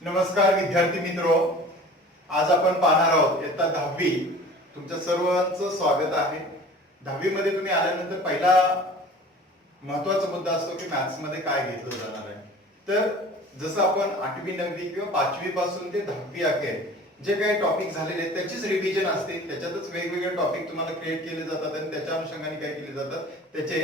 नमस्कार विद्यार्थी मित्रो, आज आपण पाहणार आहोत इयत्ता 10वी. तुमच्या सर्वांचं स्वागत आहे. 10वी मध्ये तुम्ही आल्यानंतर पहिला महत्वाचा मुद्दा असतो की मॅथ्स मध्ये काय घेतलं जाणार आहे. तर जसं आपण 8वी 9वी किंवा 5वी पासून ते 10वी अखेर जे काही टॉपिक झालेले आहेत त्याचीच रिव्हिजन असते. त्याच्यातच वेगवेगळे टॉपिक तुम्हाला क्रिएट केले जातात आणि त्याच्या अनुषंगाने काय केले जातात, त्याचे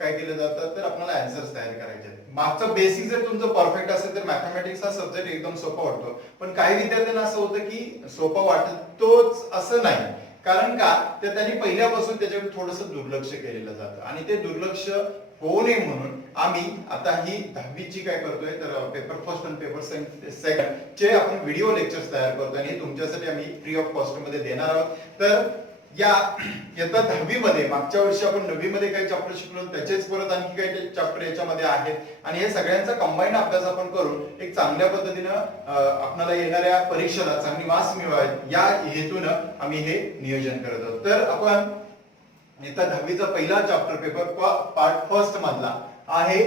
काय केले जातात तर आपल्याला आन्सर्स तयार करायचे आहेत. मागचं बेसिक जर तुमचं परफेक्ट असेल तर मॅथमॅटिक्स हा सब्जेक्ट एकदम सोपा वाटतो. पण काही विद्यार्थ्यांना असं होतं की सोपा वाटतोच असं नाही. कारण का तर त्यांनी पहिल्यापासून त्याच्याकडे थोडंसं दुर्लक्ष केलेलं जातं आणि ते दुर्लक्ष होऊ नये म्हणून आम्ही आता ही 10वीची काय करतोय तर पेपर फर्स्ट आणि पेपर सेकंड चे आपण व्हिडिओ लेक्चर्स तयार करतोय आणि हे तुमच्यासाठी आम्ही फ्री ऑफ कॉस्ट मध्ये देणार आहोत. तर या इयत्ता 10वी मध्ये मागच्या वर्षी आपण 9वी मध्ये काही चॅप्टर शिकलो त्याचेच परत आणखी काही चॅप्टर याच्यामध्ये आहेत आणि हे सगळ्यांचा कंबाईंड अभ्यास आपण करून एक चांगल्या पद्धतीनं आपल्याला येणाऱ्या परीक्षेला चांगली मार्क्स मिळवावेत या हेतूनं आम्ही हे नियोजन करत आहोत. तर आपण इयत्ता 10वीचा पहिला चॅप्टर पेपर पार्ट फर्स्ट मधला आहे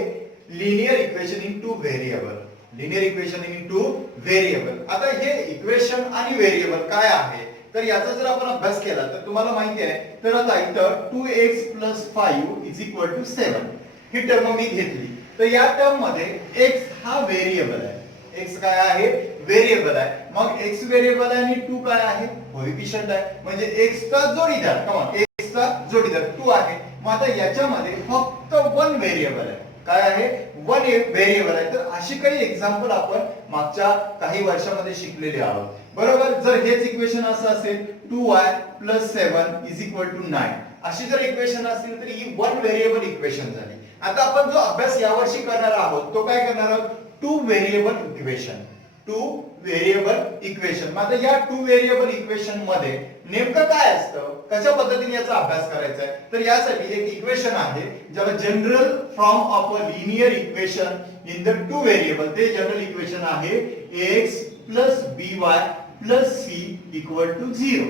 linear equation in two variable. Linear equation in two variable. आता हे इक्वेशन आणि व्हेरिएबल काय आहे तर याचा जर आपण अभ्यास केला तर तुम्हाला माहिती आहे तर आता इथं 2x + 5 = 7 ही टर्म मी घेतली तर या टर्म मध्ये x हा व्हेरिएबल आहे. x काय आहे व्हेरिएबल आहे. मग x व्हेरिएबल आहे आणि 2 काय आहे कोएफिशियंट आहे. म्हणजे x चा जोडीदार कमॉन x चा जोडीदार 2 आहे. मग आता याच्यामध्ये फक्त 1 व्हेरिएबल आहे. काय आहे 1 व्हेरिएबल आहे. तर अशी काही एक्झाम्पल आपण मागच्या काही वर्षामध्ये शिकलेले आहोत. बरोबर. जर हेच इक्वेशन असं असेल 2y + 7 = 9 अशी जर इक्वेशन असेल तर ही 1 व्हेरिएबल इक्वेशन झाली. आता आपण जो अभ्यास यावर्षी करणार आहोत तो काय करणार आहोत 2 व्हेरिएबल इक्वेशन. 2 variable equation. मग आता या 2 व्हेरिएबल इक्वेशन मध्ये नेमकं काय असतं, कशा पद्धतीने याचा अभ्यास करायचा आहे तर यासाठी एक इक्वेशन आहे ज्याला general form of a linear equation in the 2 variable. ते जनरल इक्वेशन आहे ax + by + c = 0.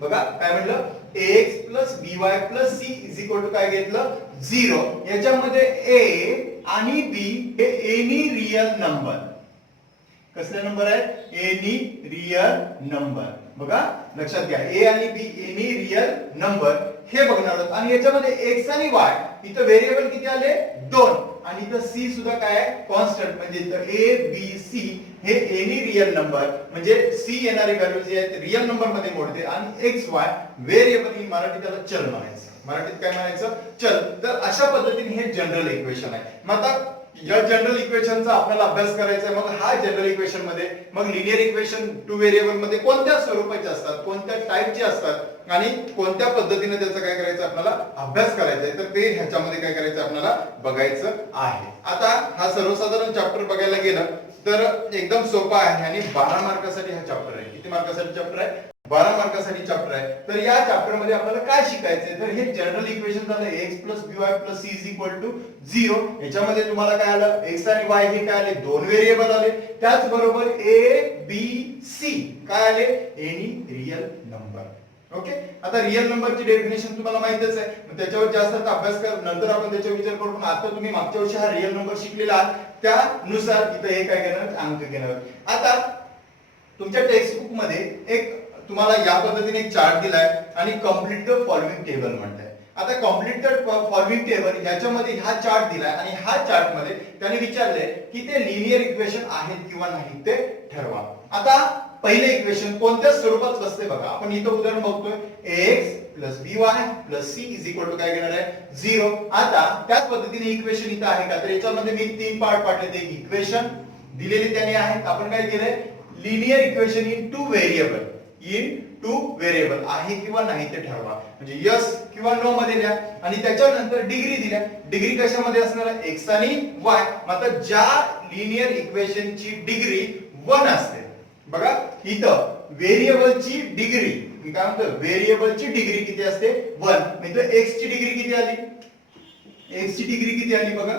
बघा काय म्हटलं ax + by + c = काय घेतलं 0. याच्यामध्ये a आणि b हे एनी रियल नंबर. कसले नंबर आहे एनी रियल नंबर. बघा लक्षात घ्या a आणि b एनी रियल नंबर हे बघणार आहोत. आणि याच्यामध्ये x आणि y इथं व्हेरिएबल किती आले 2 आणि इथं c सुद्धा काय आहे कॉन्स्टंट. म्हणजे इथं a b c हे एनी रियल नंबर म्हणजे c येणारे व्हॅल्यू जे आहेत रियल नंबर मध्ये मोडते आणि x y व्हेरिएबल ही मराठीत त्याला चल म्हणायचं. मराठीत काय म्हणायचं चल. तर अशा पद्धतीने हे जनरल इक्वेशन आहे. मग आता या जनरल इक्वेशनचा आपल्याला अभ्यास करायचा आहे. मग हा जनरल इक्वेशन मध्ये मग लिनियर इक्वेशन 2 व्हेरिएबल मध्ये कोणत्या स्वरूपाचे असतात, कोणत्या टाइपचे असतात आणि कोणत्या पद्धतीने त्याचा काय करायचं आपल्याला अभ्यास करायचा आहे तर ते ह्याच्यामध्ये काय करायचं आपल्याला बघायचं आहे. आता हा सर्वसाधारण चॅप्टर बघायला गेलं तर एकदम सोपा आहे आणि 12 मार्कासाठी हा चॅप्टर आहे. किती मार्कासाठी चॅप्टर आहे 12 मार्कासाठी चॅप्टर आहे. तर या चॅप्टर मध्ये आपल्याला काय शिकायचंय तर हे जनरल इक्वेशन झालं x + by + c = 0. याच्यामध्ये तुम्हाला काय आलं x आणि y हे काय आले 2 व्हेरिएबल आले. त्याच बरोबर a b c काय आले एनी रियल नंबर. ओके. आता रियल नंबरची डेफिनेशन तुम्हाला माहितच आहे. मग त्याच्यावर जास्त अभ्यास कर नंतर आपण त्याच्यावर विचार करू. पण आता तुम्ही मागच्या वर्षी हा रियल नंबर शिकलेला आहात त्यानुसार इथं हे काय घेणार अंक घेणार. आता तुमच्या टेक्स्ट बुक मध्ये एक तुम्हाला या पद्धतीने एक चार्ट दिलाय आणि कंप्लीट द फॉलोइंग टेबल म्हणताय. आता कंप्लीट द फॉलोइंग टेबल याच्यामध्ये हा चार्ट दिलाय आणि हा चार्ट मध्ये त्याने विचारले की ते लिनियर इक्वेशन आहेत किंवा नाही ते ठरवा. आता पहिले इक्वेशन कोणत्या स्वरूपात बसते बघा. आपण इथं उदाहरण बघतोय ax + by + c = काय घेणार आहे 0. आता त्याच पद्धतीने इक्वेशन इथं आहे का तर याच्यामध्ये मी 3 पार्ट पाडले. ते इक्वेशन दिलेले त्याने आहेत. आपण काय केलंय लिनियर इक्वेशन इन 2 व्हेरिएबल आहे किंवा नाही ते ठरवा. म्हणजे यस किंवा नो मध्ये द्या आणि त्याच्यानंतर डिग्री दिल्या. डिग्री कशामध्ये असणार आहे x आणि y. आता ज्या लिनियर इक्वेशनची डिग्री 1 असते बघा इथं व्हेरिएबलची डिग्री मी काय म्हणतो व्हेरिएबलची डिग्री किती असते 1. म्हणजे x ची डिग्री किती आली x ची डिग्री किती आली बघा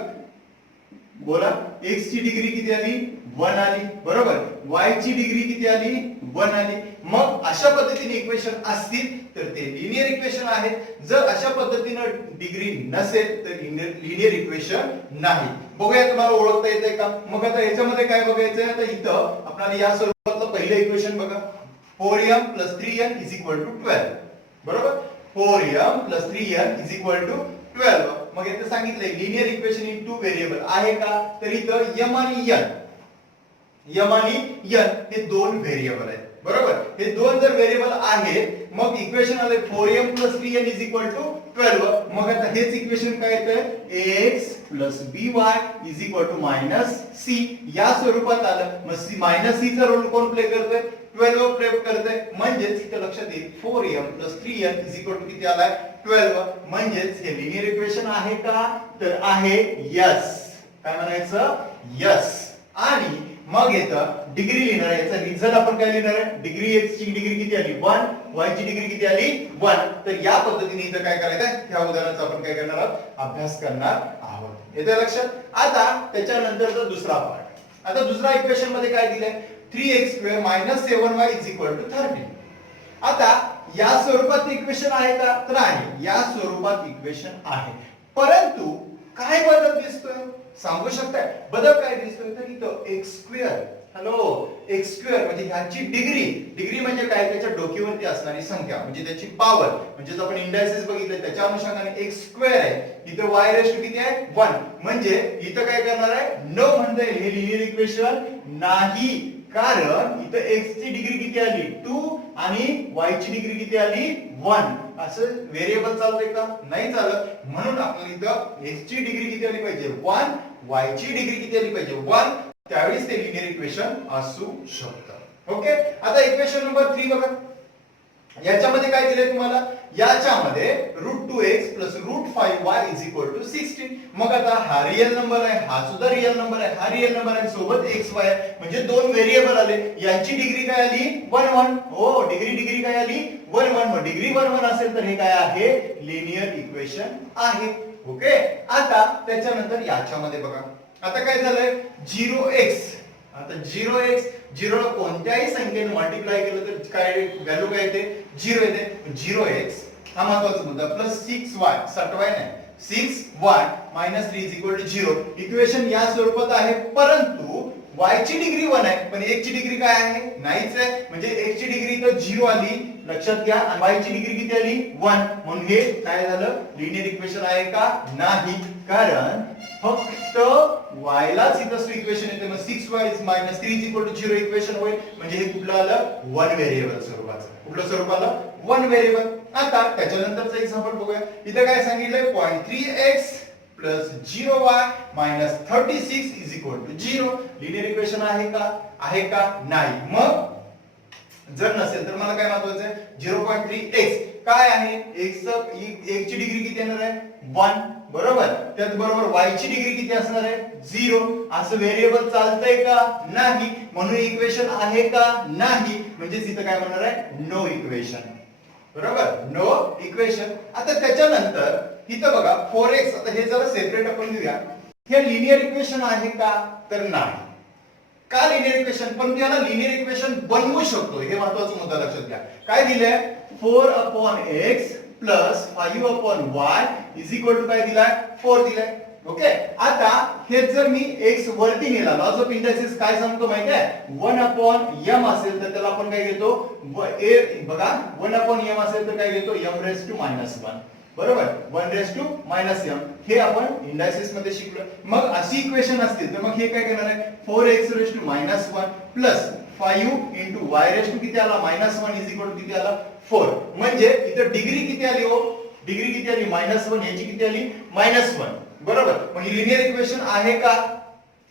बोला x ची डिग्री किती आली 1 आली, बरोबर. y ची डिग्री किती आली? 1 आली. मग अशा पद्धतीने इक्वेशन असतील तर ते लिनियर इक्वेशन आहे. जर अशा पद्धतीने डिग्री नसेल तर लिनियर इक्वेशन नाही. बघूया तुम्हाला ओळखता येतंय का? मग आता याच्यामध्ये काय बघायचंय? आता इथं आपल्याला या स्वरूपातलं पहिलं इक्वेशन बघा. 4m + 3n = 12. बरोबर. 4m + 3n = 12. मग इथे सांगितलंय linear equation in two variable आहे का? तर इथं m आणि n हे दोन व्हेरिएबल आहेत. बरोबर. हे दोन जर व्हेरिएबल आहेत मग इक्वेशन आले 4m + 3n = 12. मग आता हेच इक्वेशन काय येतंय? ax + by = -c या स्वरूपात आलं. मग c चा रोल कोण प्ले करतोय? 12 प्ले करतोय. म्हणजेच इथे लक्षात येईल 4m + 3n = किती आलाय? 12. म्हणजेच हे लिनियर इक्वेशन आहे का? तर आहे. यस. काय म्हणायचं? यस. आणि मग येतं डिग्री लिहिणार आहे. याचा रिझल्ट आपण काय लिहिणार आहे? डिग्री x ची डिग्री किती आली? 1. y ची डिग्री किती आली? 1. तर या पद्धतीने इथं काय करायचं? ह्या उदाहरणाचा आपण काय करणार आहोत? अभ्यास करणार आहोत. येतं लक्षात? आता त्याच्यानंतरचा दुसरा पार्ट. आता दुसरा इक्वेशन मध्ये काय दिलंय? 3x² - 7y = 13. आता या स्वरूपात इक्वेशन आहे का? तर आहे. या स्वरूपात इक्वेशन आहे. परंतु काय बदल दिसतोय? सांगू शकताय बदल काय दिसतोय? तर इथं x². हॅलो, x² म्हणजे ह्याची डिग्री म्हणजे काय? त्याच्या डोक्यावरती असणारी संख्या म्हणजे त्याची पॉवर. म्हणजे आपण इंडायसेस बघितले त्याच्या अनुषंगाने x² आहे. इथं y किती आहे? 1. म्हणजे इथं काय करणार आहे? नो म्हणता येईल. हे लिनियर इक्वेशन नाही. कारण इथं x ची डिग्री किती आली? 2 आणि y ची डिग्री किती आली? 1. असं व्हेरिएबल चालतंय का? नाही चालत. म्हणून आपल्याला इथं x ची डिग्री किती आली पाहिजे? 1. y ची डिग्री किती आली पाहिजे? 1. त्यावेळेस ते लिनियर इक्वेशन असू शकतं. ओके. आता इक्वेशन नंबर 3 बघा. याच्यामध्ये काय दिलंय तुम्हाला? याच्यामध्ये √2x + √5y = 16. मग आता हा रियल नंबर आहे, हा सुद्धा रियल नंबर आहे, हा रियल नंबर आहे, सोबत xy आहे. म्हणजे दोन व्हेरिएबल आले. यांची डिग्री काय आली? 1 1. हो, डिग्री काय आली? 1 1. मग डिग्री 1 1 असेल तर हे काय आहे? लिनियर इक्वेशन आहे. ओके. आता त्याच्यानंतर याच्यामध्ये बघा. आता काय झालंय? 0x. आता 0 ला कोणत्याही संख्येने मल्टिप्लाय केलं तर काय व्हॅल्यू काय येते? 0 येते. 0x हा महत्त्वाचा मुद्दा प्लस 6y सटवाय नाही 6y - 3 = 0. इक्वेशन या स्वरूपात आहे. परंतु y ची डिग्री 1 आहे पण x ची डिग्री काय आहे? नाहीच आहे. म्हणजे x ची डिग्री तर 0 आली. लक्षात घ्या. आणि y ची डिग्री किती आली? 1. म्हणून हे काय झालं? लिनियर इक्वेशन आहे का? नाही. कारण फक्त y लाच इथं इक्वेशन येते. मग 6y - 3 = 0 इक्वेशन होईल. म्हणजे हे कुठलं आलं? 1 व्हेरिएबल स्वरूपाचं. कुठलं स्वरूप आलं? 1 व्हेरिएबल. आता त्याच्यानंतरचं एक्झाम्पल बघूया. इथं काय सांगितलंय? 0.3x + 0y - 36 = 0. लिनियर इक्वेशन आहे का? आहे का? नाही. मग जर नसेल तर मला काय महत्वाचं आहे? 0.3x काय आहे? x ची डिग्री किती येणार आहे? 1. बरोबर. त्याच बरोबर y ची डिग्री किती असणार आहे? 0. असं व्हेरिएबल चालतंय का? नाही. म्हणून इक्वेशन आहे का? नाही. म्हणजे इथं काय म्हणणार आहे? No equation. बरोबर. No equation. आता त्याच्यानंतर इथं बघा 4x. आता हे जरा सेपरेट आपण घेऊया. हे लिनियर इक्वेशन आहे का? तर नाही. का लिनियर इक्वेशन? पण याला लिनियर इक्वेशन बनवू शकतो. हे महत्त्वाचा मुद्दा लक्षात घ्या. काय दिलंय? 4/x + 5/y = काय दिलाय? 4 दिलाय. ओके. आता हे जर मी x वरती नेला, लॉज ऑफ इंडायसेस काय सांगतो माहिती आहे? 1/m असेल तर त्याला आपण काय घेतो? बघा 1/m असेल तर काय घेतो? m⁻⁻1. बरोबर. 1⁻⁻m हे आपण इंडायसेस मध्ये शिकलो. मग अशी इक्वेशन असतील तर मग हे काय करणार आहे? 4x⁻⁻1 + 5 * y किती आला? -1 किती आला? 4. म्हणजे इथं डिग्री किती आली हो? डिग्री किती आली? -1. याची किती आली? -1. बरोबर. मग ही लिनियर इक्वेशन आहे का?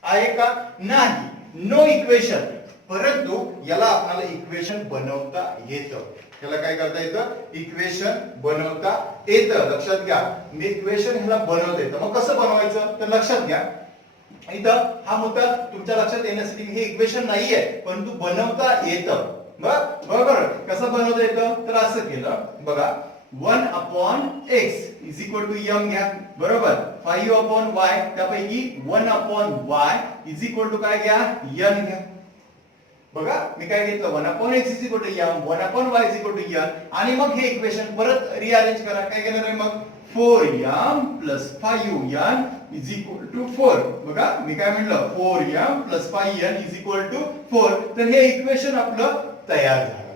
आहे का? नाही. No equation. परंतु याला आपल्याला इक्वेशन बनवता येतं. त्याला काय करता येतं? इक्वेशन बनवता येतं. लक्षात घ्या. मी इक्वेशन ह्याला बनवता येतं. मग कसं बनवायचं? तर लक्षात घ्या. इथं हा मुद्दा तुमच्या लक्षात येण्यासाठी हे इक्वेशन नाहीये परंतु बनवता येतं. बरोबर. कसं बनवता येतं? तर असं केलं बघा. 1/x is equal to m घ्या बरोबर 5/y त्यापैकी 1/y इज इक्वल टू काय घ्या n घ्या बघा मी काय घेतलं 1/x is equal to m 1/y is equal to n आणि मग हे इक्वेशन परत रिअरेंज करा काय केलं आहे मग 4m + 5n is equal to 4 बघा मी काय म्हणलं 4m + 5n is equal to 4 तर हे इक्वेशन आपलं तयार झालं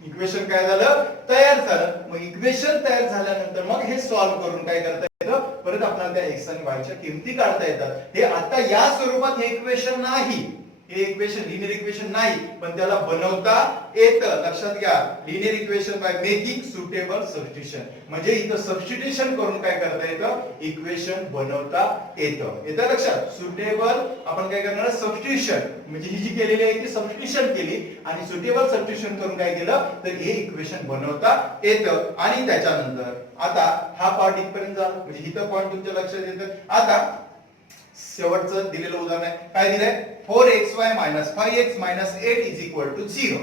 इक्वेशन काय झालं तयार झालं मग इक्वेशन तयार झाल्यानंतर मग हे सॉल्व्ह करून काय करता येतं परत आपल्याला त्या x आणि y च्या किमती काढता येतात हे आता या स्वरूपात हे इक्वेशन नाही हे इक्वेशन लिनियर इक्वेशन नाही पण त्याला बनवता येतं लक्षात घ्या linear equation by making suitable substitution म्हणजे इथं सबस्टिट्यूशन करून काय करता येतं इक्वेशन बनवता येतं लक्षात सुटेबल आपण काय करणार सबस्टिट्यूशन म्हणजे ही जी केलेली आहे ती सबस्टिट्यूशन केली आणि सुटेबल सबस्टिट्यूशन करून काय केलं तर हे इक्वेशन बनवता येतं आणि त्याच्यानंतर आता हा पार्ट इथपर्यंत झाला म्हणजे इथं पॉइंट तुमच्या लक्षात येतं आता शेवटचं दिलेलं उदाहरण आहे काय दिलंय 4xy - 5x - 8 is equal to 0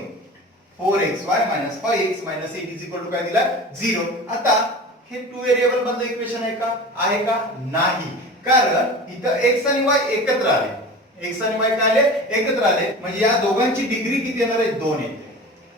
4xy - 5x - 8 is equal to काय दिला 0 आता हे टू व्हेरिएबल मधलं इक्वेशन आहे का नाही कारण इथं x आणि y एकत्र आले x आणि y काय आले एकत्र आले म्हणजे या दोघांची डिग्री किती येणार आहे 2 येते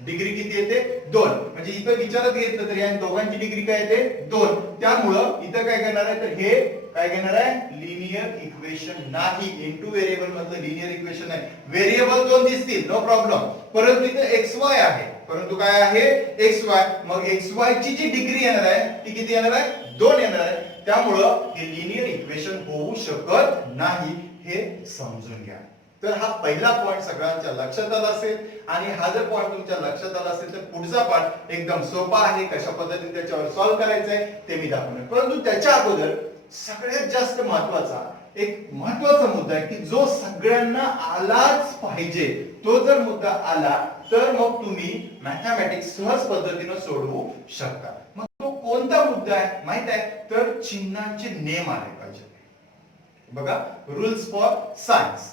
डिग्री किती येते 2 म्हणजे इथं विचारत घेतलं तर या दोघांची डिग्री काय येते 2 त्यामुळं इथं काय करणार आहे तर हे काय घेणार आहे लिनियर इक्वेशन नाही इनटू व्हेरिएबल मधलं लिनियर इक्वेशन आहे व्हेरिएबल दोन दिसतील नो प्रॉब्लेम परंतु इथे xy आहे परंतु काय आहे xy मग xy ची जी डिग्री येणार आहे ती किती येणार आहे 2 येणार आहे त्यामुळं हे लिनियर इक्वेशन होऊ शकत नाही हे समजून घ्या तर हा पहिला पॉइंट सगळ्यांच्या लक्षात आला असेल आणि हा जर पॉइंट तुमच्या लक्षात आला असेल तर पुढचा पार्ट एकदम सोपा आहे कशा पद्धतीने त्याच्यावर सॉल्व्ह करायचं आहे ते मी दाखवणार परंतु त्याच्या अगोदर सगळ्यात जास्त महत्त्वाचा एक महत्त्वाचा मुद्दा आहे की जो सगळ्यांना आलाच पाहिजे तो जर मुद्दा आला तर मग तुम्ही मॅथमॅटिक्स सहज पद्धतीने सोडवू शकता मग तो कोणता मुद्दा आहे माहित आहे तर चिन्हांचे नेम आले पाहिजे बघा रूल्स फॉर सायन्स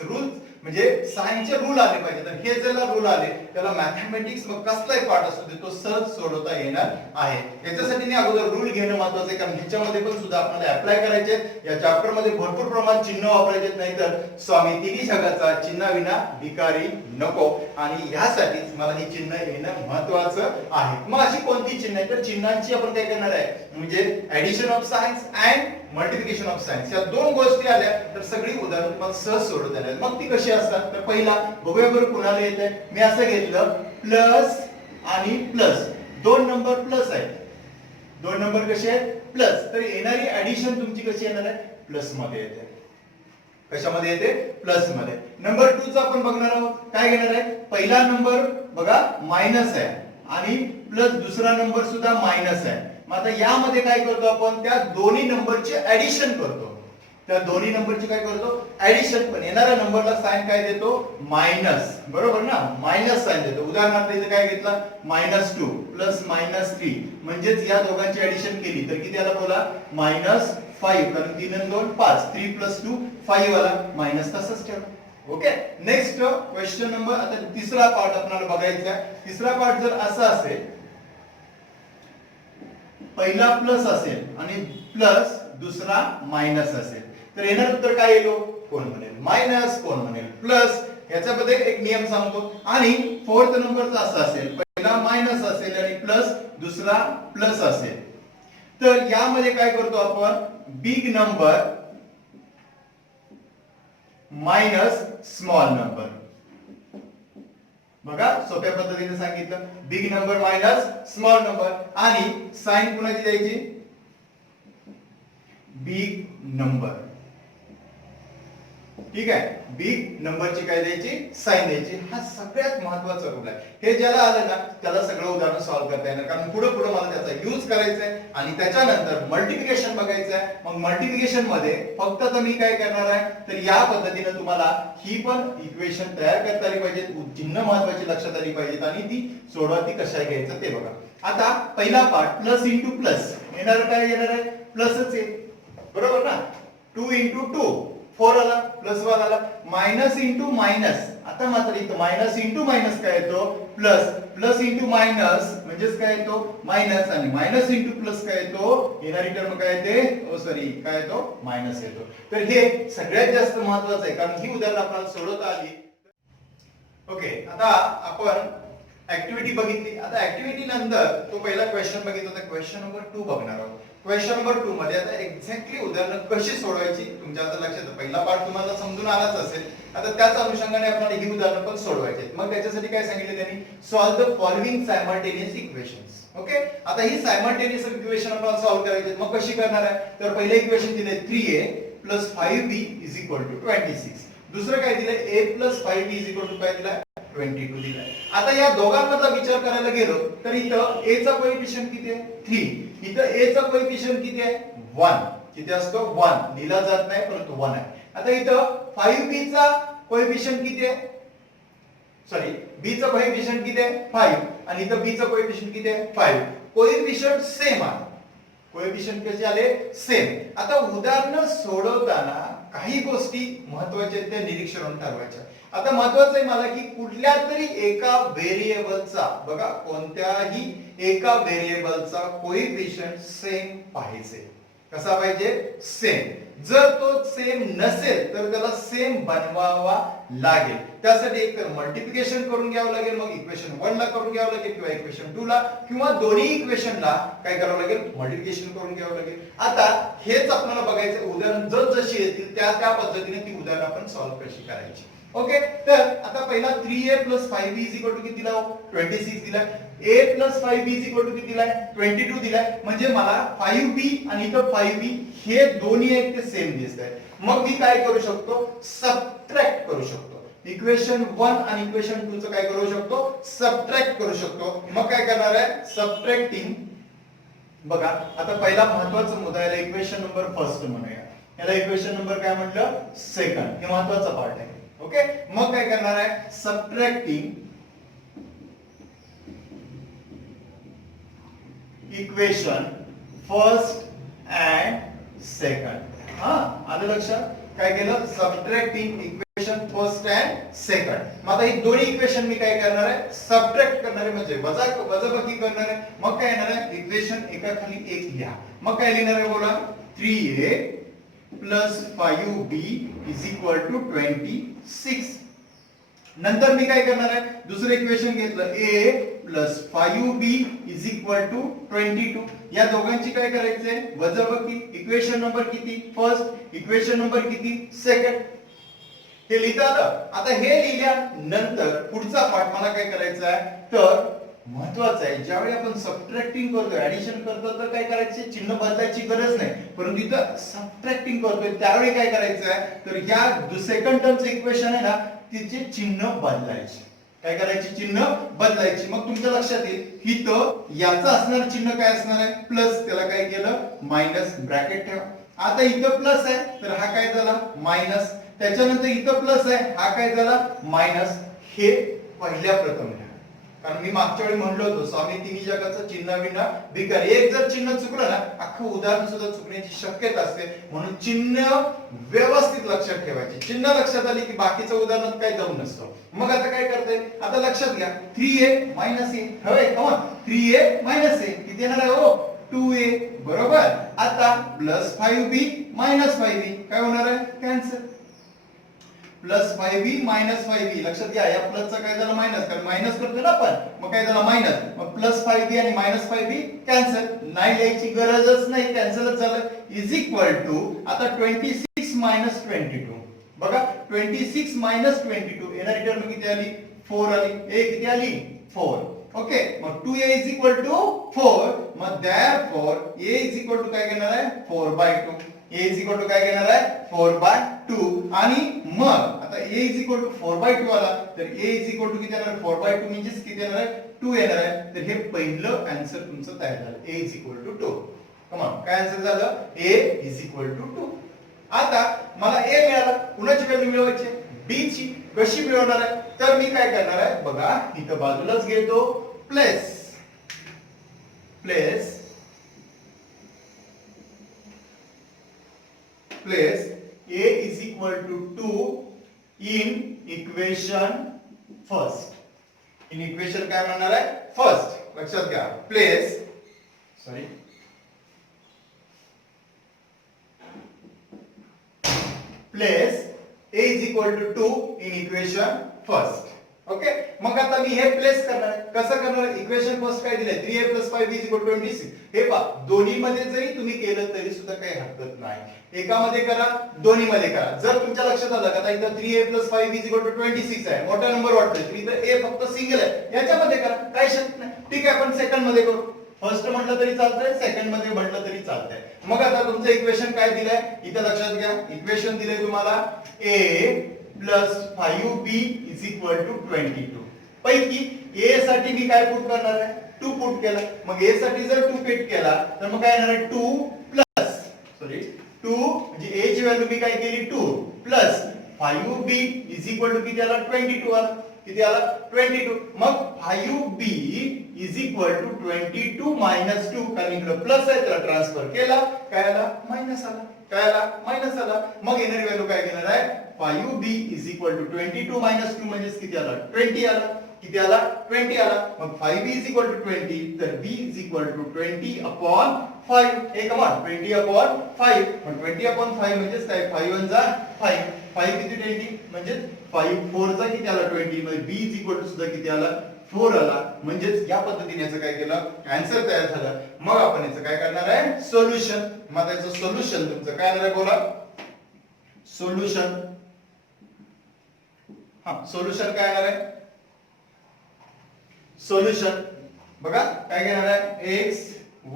रूल म्हणजे सायन्सचे रूल आले पाहिजे तर हे ज्याला रूल आले त्याला मॅथमॅटिक्स मग कसलाही पार्ट असू दे तो सहज सोडवता येणार आहे याच्यासाठी मी अगोदर रूल घेणं महत्त्वाचं आहे कारण ह्याच्यामध्ये पण सुद्धा आपल्याला अप्लाय करायचे या चॅप्टर मध्ये भरपूर प्रमाणात चिन्ह वापरायचे नाही तर स्वामी तिन्ही जगाचा चिन्हाविना भिकारी नको आणि यासाठीच मला ही चिन्ह येणं महत्त्वाचं आहे मग अशी कोणती चिन्ह आहे तर चिन्हांची आपण काय करणार आहे म्हणजे addition of science and multiplication of science या दोन गोष्टी आल्या तर सगळी उदाहरण तुम्हाला सहज सोडवता येणार मग ती कशी असतात तर पहिला बघूया बरं कुणाला येते मी असं घेतलं प्लस आणि प्लस दोन नंबर प्लस आहेत दोन नंबर कसे आहेत प्लस तर येणारी ऍडिशन तुमची कशी येणार आहे प्लस मध्ये येते कशामध्ये येते प्लस मध्ये नंबर 2 चा आपण बघणार आहोत काय घेणार आहे पहिला नंबर बघा मायनस आहे आणि प्लस दुसरा नंबर सुद्धा मायनस आहे मग आता यामध्ये काय करतो आपण त्या दोन्ही नंबरचे ऍडिशन करतो त्या दोन्ही नंबरची काय करतो ऍडिशन पण येणाऱ्या नंबरला साइन काय देतो मायनस बरोबर ना मायनस साइन देतो उदाहरणार्थ इथे काय घेतला -2 प्लस -3 म्हणजेच या दोघांची ऍडिशन केली तर किती आला बोला -5 कारण 3 आणि 2 5 3 + 2 5 आला मायनस तसंच ठेवा ओके नेक्स्ट क्वेश्चन नंबर आता तिसरा पार्ट आपल्याला बघायचा आहे तिसरा पार्ट जर असा असेल पहिला प्लस असेल आणि प्लस दुसरा मायनस असेल तर येणार उत्तर काय येईल कोण म्हणेल मायनस कोण म्हणेल प्लस याच्यामध्ये एक नियम सांगतो आणि फोर्थ नंबरचा असा असेल पहिला मायनस असेल आणि प्लस दुसरा प्लस असेल तर यामध्ये काय करतो आपण big number minus small number बघा सोप्या पद्धतीने सांगितलं big number minus small number आणि साइन कुणाची द्यायची बिग नंबर ठीक आहे बिग नंबरची काय द्यायची साइन द्यायची हा सगळ्यात महत्त्वाचा रूल आहे हे ज्याला आलं ना त्याला सगळं उदाहरण सॉल्व्ह करता येणार कारण पुढे पुढे मला त्याचा यूज करायचा आहे आणि त्याच्यानंतर मल्टिप्लिकेशन बघायचं आहे मग मल्टिप्लिकेशन मध्ये फक्त तर मी काय करणार आहे तर या पद्धतीने तुम्हाला ही पण इक्वेशन तयार करता आली पाहिजे चिन्ह महत्त्वाची लक्षात आली पाहिजेत आणि ती सोडवा ती कशा घ्यायचं ते बघा आता पहिला पार्ट प्लस इंटू प्लस येणार काय येणार आहे प्लसच आहे बरोबर ना 2 × 2 4 आला प्लस 1 आला मायनस इंटू मायनस. आता मात्र इथं मायनस इंटू मायनस काय येतो प्लस, प्लस इंटू मायनस म्हणजेच काय येतो मायनस, आणि मायनस इंटू प्लस काय येतो येणारी टर्म काय येते सॉरी काय येतो मायनस येतो. तर हे सगळ्यात जास्त महत्वाचं आहे कारण ही उदाहरण आपल्याला सोडवता आली. ओके आता आपण ऍक्टिव्हिटी बघितली. आता ऍक्टिव्हिटी नंतर तो पहिला क्वेश्चन बघितला होता, क्वेश्चन नंबर 2 बघणार आहोत. क्वेश्चन नंबर 2 मध्ये आता एक्झॅक्टली उदाहरण कशी सोडवायची तुमच्या आता लक्षात, पहिला पार्ट तुम्हाला समजून आलाच असेल. आता त्याच अनुषंगाने आपल्याला ही उदाहरण पण सोडवायची आहेत. मग त्याच्यासाठी काय सांगितले त्यांनी, solve the following simultaneous equations. Okay आता ही सायमल्टेनियस इक्वेशन आपल्याला सॉल्व करायची. मग कशी करणार आहे, तर पहिले इक्वेशन दिले 3a + 5b = 26. दुसरं काय दिलंय a + 5b = काय दिलाय 22 दिलाय. आता या दोघांमधला विचार करायला गेलो तर इथं a चा कोएफिशियंट किती आहे 3, इथं a चा कोएफिशियंट किती आहे 1. किती असतो 1 लिहिला जात नाही परंतु 1 आहे. आता इथं 5b चा कोएफिशियंट किती आहे, सॉरी b चा कोएफिशियंट किती आहे 5 आणि इथं b चा कोएफिशियंट किती आहे 5. कोएफिशियंट सेम आहे, कोएफिशियंट कसे आले सेम. आता उदाहरण सोडवताना काही गोष्टी महत्त्वाच्या आहेत त्या निरीक्षण ठरवायच्या. आता महत्त्वाचं आहे मला की कुठल्या तरी एका व्हेरिएबलचा, बघा कोणत्याही एका व्हेरिएबलचा कोएफिशियंट सेम पाहिजे. कसा पाहिजे सेम. जर तो सेम नसेल तर त्याला सेम बनवावा लागेल. त्यासाठी एक तर मल्टिप्लिकेशन करून घ्यावं लागेल, मग इक्वेशन 1 ला करून घ्यावं लागेल किंवा इक्वेशन 2 ला किंवा दोन्ही इक्वेशनला काय करावं लागेल मल्टिप्लिकेशन करून घ्यावं लागेल. आता हेच आपल्याला बघायचं उदाहरण जशी येतील त्या त्या पद्धतीने ती उदाहरण आपण सॉल्व्ह कशी करायची. ओके तर आता पहिला 3a + 5b = किती दिला 26 दिला. a + 5b = किती दिलाय 22 दिलाय. म्हणजे मला 5b आणि इथं 5b हे दोन्ही एक ते सेम दिसतात. मग मी काय करू शकतो सबट्रॅक्ट करू शकतो. इक्वेशन 1 आणि इक्वेशन 2 चं काय करू शकतो सबट्रॅक्ट करू शकतो. मग काय करणार आहे सबट्रॅक्टिंग. बघा आता पहिला महत्त्वाचा मुद्दा आहे इक्वेशन नंबर फर्स्ट म्हणूया, याला इक्वेशन नंबर काय म्हटलं सेकंड. हे महत्त्वाचा पार्ट आहे. ओके मग काय करणार आहे subtracting equation first and second. हा आलं लक्षात. काय केलं subtracting equation first and second. मग आता ही दोन्ही इक्वेशन मी काय करणार आहे सबट्रॅक्ट करणार आहे म्हणजे वजाबाकी करणार आहे. मग काय येणार आहे इक्वेशन एका खाली एक लिहा. मग काय लिहिणार आहे बोला 3a + 5b = 26. नंतर मी काय करणार आहे दुसरं इक्वेशन घेतलं a + 5b = 22. या दोघांची काय करायचंय वजाबाकी. इक्वेशन नंबर किती फर्स्ट, इक्वेशन नंबर किती सेकंड. हे लिहिता आलं. आता हे लिहिल्यानंतर पुढचा पार्ट मला काय करायचा आहे तर महत्वाचं आहे ज्यावेळी आपण सबट्रॅक्टिंग करतोय ऍडिशन करतो तर काय करायचे चिन्ह बदलायची गरज नाही, परंतु इथं सबट्रॅक्टिंग करतोय त्यावेळी काय करायचं आहे तर या सेकंड टर्मचं इक्वेशन आहे ना तिचे चिन्ह बदलायचे. काय करायची चिन्ह बदलायची. मग तुमच्या लक्षात येईल इथं याचं असणार चिन्ह काय असणार आहे प्लस, त्याला काय केलं मायनस ब्रॅकेट ठेवा. आता इथं प्लस आहे तर हा काय झाला मायनस, त्याच्यानंतर इथं प्लस आहे हा काय झाला मायनस. हे पहिल्या प्रथम कारण मी मागच्या वेळी म्हणलो होतो स्वामी तिन्ही जगाचं चिन्ह विना बिगर. एक जर चिन्ह चुकलं ना अख्खं उदाहरण सुद्धा चुकण्याची शक्यता असते. म्हणून चिन्ह व्यवस्थित लक्षात ठेवायचे. चिन्ह लक्षात आली की बाकीचं उदाहरणात काय जाऊन नसतं. मग आता काय करते आता लक्षात घ्या 3a - a होय कमॉन 3a - a किती येणार आहे हो 2a बरोबर. आता +5b - 5b काय होणार आहे कॅन्सल. +5b - 5b लक्षात घ्या या प्लसचा काय झाला मायनस कारण मायनस करतोय ना आपण. मग काय झाला मायनस. मग +5b आणि -5b कॅन्सल. नाही लिहायची गरजच नाही कॅन्सलच झालं. आता 26 - 22 बघा 26 - 22 येणारी टर्म किती आली 4 आली. a किती आली 4. ओके मग 2a = 4. मग therefore a काय घेणार आहे 4/2. a काय घेणार आहे 4/2 आणि मग आता a 4/2 आला तर a किती येणार 4/2 म्हणजे किती येणार आहे 2 येणार आहे. तर हे पहिलं आन्सर तुमचं तयार झालं a 2. कमॉन काय आन्सर झालं a 2. आता मला a मिळाला. कुणाची व्हॅल्यू मिळवायची b ची. कशी मिळवणार आहे तर मी काय करणार आहे बघा इथं बाजूलाच घेतो plus a equal to 2 in equation first. In equation काय म्हणणार आहे फर्स्ट. लक्षात घ्या. Place a is equal to 2 in equation first. Okay. मग आता मी हे प्लेस करणार आहे. कसं करणार आहे? इक्वेशन फर्स्ट काय दिलंय 3a + 5b = 26. हे पहा दोन्ही मध्ये जरी तुम्ही केलं तरी सुद्धा काही हरकत नाही. एकामध्ये करा दोन्ही मध्ये करा. जर तुमच्या लक्षात आलं का आता इथं 3a + 5b = 26 आहे. मोठा नंबर वाटतोय तर इथं a फक्त सिंगल आहे. याच्यामध्ये करा काही शक नाही. ठीक आहे आपण सेकंड मध्ये करू. फर्स्ट म्हटलं तरी चालतंय सेकंड मध्ये म्हटलं तरी चालतंय. मग आता तुमचं इक्वेशन काय दिलंय इथं लक्षात घ्या. इक्वेशन दिलंय तुम्हाला a + 5b = 22. पैकी a साठी मी काय पुट करणार आहे 2 पुट केला. मग a साठी जर 2 पुट केला तर मग काय येणार आहे 2 म्हणजे a ची व्हॅल्यू मी काय केली 2 प्लस 5b = किती आला 22 आला. किती आला 22. मग 5b = 22 - 2 कारण इकडे प्लस आहे त्याला ट्रान्सफर केला काय आला मायनस आला. काय आला मायनस आला. मग येणारी व्हॅल्यू काय घेणार आहे 5b = 22 - 2 म्हणजे किती आला 20 आला. किती आला 20 आला. मग 5b = 20 तर b = 20/5. हे कमान 20/5. मग 20/5 म्हणजे काय 5 1 जा 5. 5 किती 20 म्हणजे 5 4 जा किती आला 20. म्हणजे b = सुद्धा किती आला 4 आला. म्हणजे या पद्धतीने याचं काय केलं आन्सर तयार झालं. मग आपण याचं काय करणार आहे सोल्युशन. मग याचं सोल्युशन तुमचं काय येणार आहे बोला सोल्युशन. सोल्युशन काय येणार आहे सोल्युशन बघा काय घेणार आहे x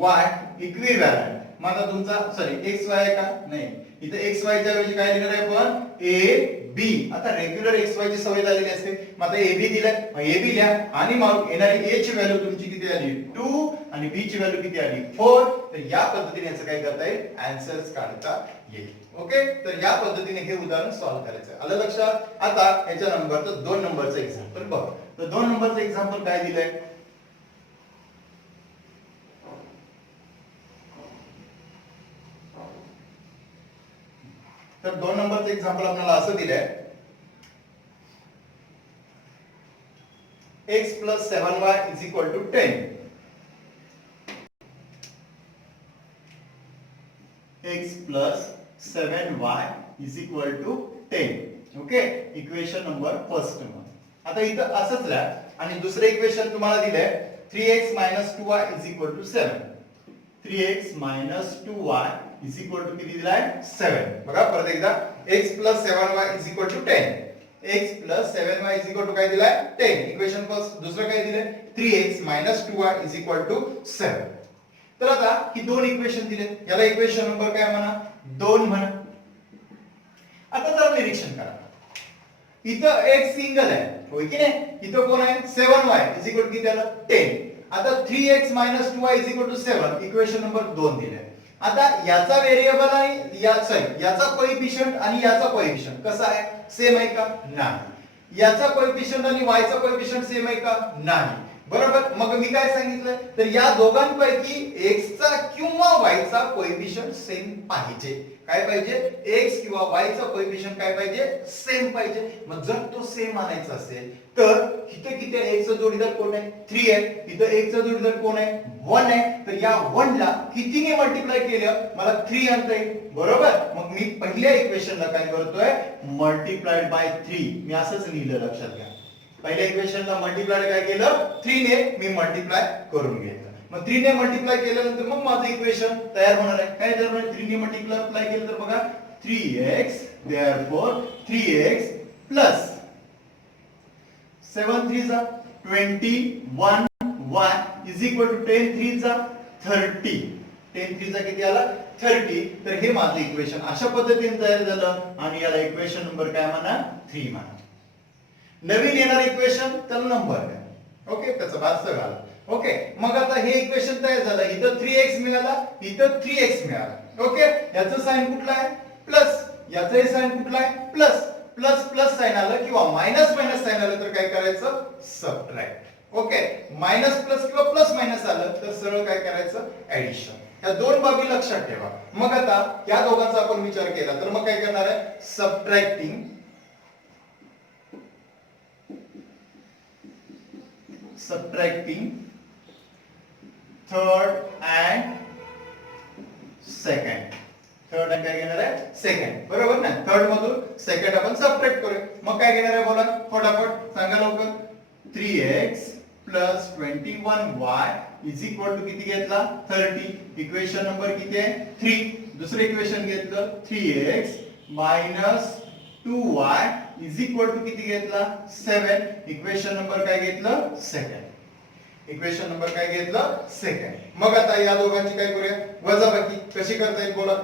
y इक्विव्हॅलंट. मग आता तुमचा x y आहे का नाही. इथे x y च्या ऐवजी काय लिहिणार आहे आपण a b. आता रेग्युलर x y ची सवय झालेली असते. मग आता a b दिलाय मग a b लिहा आणि मग येणारी a ची व्हॅल्यू तुमची किती आली 2 आणि b ची व्हॅल्यू किती आली 4. तर या पद्धतीने याचं काय करता येईल आन्सर्स काढता येईल. ओके. तर या पद्धतीने हे उदाहरण सॉल्व्ह करायचं. आलं लक्षात. आता याच्या नंबरचं 2 नंबरचं एक्झाम्पल बघ. तर 2 नंबरचं एक्झाम्पल काय दिलंय तर 2 नंबरचं एक्झाम्पल आपल्याला असं दिलंय x + 7y = 10. x + 7y = 10. Okay. Equation number first. आता इथं असंच राहा आणि दुसरं इक्वेशन तुम्हाला दिलंय 3x - 2y = 7. 3x - 2y = किती दिलाय 7. बघा परत एकदा x + 7y = 10. x + 7y = काय दिलाय 10. Equation first. दुसरं काय दिलंय 3x - 2y = 7. तर आता ही दोन इक्वेशन दिले. याला इक्वेशन नंबर काय म्हणा 2 म्हणा. आता जर निरीक्षण करा इथं x सिंगल आहे होय की नाही. इथं कोण आहे 7y = किती आलं 10. आता 3x - 2y = 7 इक्वेशन नंबर 2 दिले. आता याचा व्हेरिएबल आणि याचा कोएफिशियंट आणि याचा कोएफिशियंट कसा आहे सेम आहे का नाही. याचा कोएफिशियंट आणि y चा कोएफिशियंट सेम आहे का नाही. बरोबर. मग मी काय सांगितलं तर या दोघांपैकी x चा किंवा y चा कोएफिशियंट सेम पाहिजे. काय पाहिजे x किंवा y चा कोएफिशियंट काय पाहिजे सेम पाहिजे. मग जर तो सेम आणायचा असेल तर इथे किती आहे x चा जोडीदार कोण आहे 3 आहे. इथे x चा जोडीदार कोण आहे 1 आहे. तर या 1 ला कितीने मल्टिप्लाय केलं मला 3 आणता येईल. बरोबर. मग मी पहिल्या इक्वेशनला काय करतोय मल्टिप्लाइड बाय 3. मी असंच लिहिलं लक्षात घ्या. पहिल्या इक्वेशनला मल्टिप्लाय काय केलं 3 ने मी मल्टिप्लाय करून घेतलं. मग 3 ने मल्टिप्लाय केल्यानंतर मग माझं इक्वेशन तयार होणार आहे. काय तयार होणार 3 ने मल्टिप्लाय केलं तर बघा 3x therefore 3x plus 7 3 जा 21 y is equal to 10 3 जा 30. 10 3 जा किती आला 30. तर हे माझं इक्वेशन अशा पद्धतीने तयार झालं आणि याला इक्वेशन नंबर काय म्हणा 3 म्हणा. नवीन येणार इक्वेशन त्याला नंबर द्या. ओके. त्याचा भाग घाला. ओके. मग आता हे इक्वेशन तयार झालं. इथं 3x मिळाला इथं 3x मिळाला. ओके. याचं साइन कुठला आहे प्लस. याचं साइन कुठला आहे प्लस. प्लस प्लस साइन आलं किंवा मायनस मायनस साइन आलं तर काय करायचं सबट्रॅक्ट. ओके. मायनस प्लस किंवा प्लस मायनस आलं तर सरळ काय करायचं ऍडिशन. ह्या दोन बाबी लक्षात ठेवा. मग आता या दोघांचा आपण विचार केला तर मग काय करणार आहे, subtracting third and second. Third and काय घेणार आहे, सेकंड. बरोबर ना, थर्ड मधून सेकंड आपण सबट्रॅक्ट करूया. मग काय घेणार आहे बोला फटाफट सांगा लवकर. 3x plus 21y is equal to किती घेतला, 30. इक्वेशन नंबर किती आहे, 3. दुसरं इक्वेशन घेतलं 3x minus 2y is equal to किती घेतला, 7. इक्वेशन नंबर काय घेतलं, सेकंड. इक्वेशन नंबर काय घेतलं, सेकंड. मग आता या दोघांची काय करूया, वजाबाकी कशी करता येईल बोला,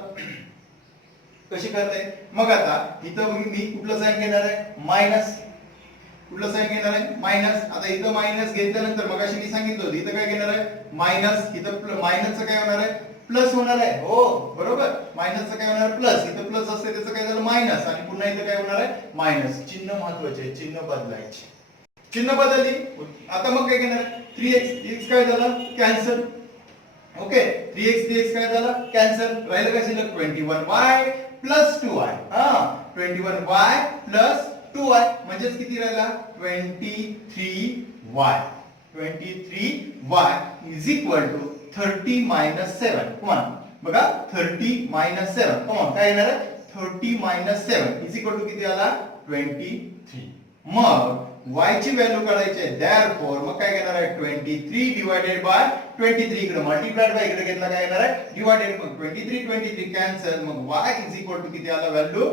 कशी करता येईल. मग आता इथं मी कुठलं साइन घेणार आहे, मायनस. कुठलं साइन घेणार आहे, मायनस. आता इथं मायनस घेतल्यानंतर मग अशी मी सांगितलं होतं इथं काय घेणार आहे, मायनस. इथं मायनसचं काय होणार आहे, प्लस होणार आहे. हो बरोबर, मायनसचं काय होणार, प्लस. इथं प्लस असते त्याचं काय झालं, मायनस. आणि पुन्हा इथं काय होणार आहे, मायनस. चिन्ह महत्वाचे आहे, चिन्ह बदलायचे. चिन्ह बदलली. आता मग काय घेणार, 3x काय झालं, कॅन्सल. ओके, 3x काय झालं, कॅन्सल. राहिलं काय शिल्लक, 21y plus 2y. 21y plus 2y म्हणजेच किती राहिला, 23y. 23y is equal to 30 minus 7. Common बघा, 30 मायनस 7. कॉमन काय येणार आहे, 30 मायनस 7 इज इक्वल टू किती आला, 23. मग y ची व्हॅल्यू काढायची आहे. देअरफॉर मग काय घेणार आहे, 23 डिवाइडेड बाय 23. इकडे मल्टिप्लाइड बाय इकडे घेतला काय येणार आहे, डिवाइडेड. मग 23 कॅन्सल. मग y इज इक्वल टू किती आला, व्हॅल्यू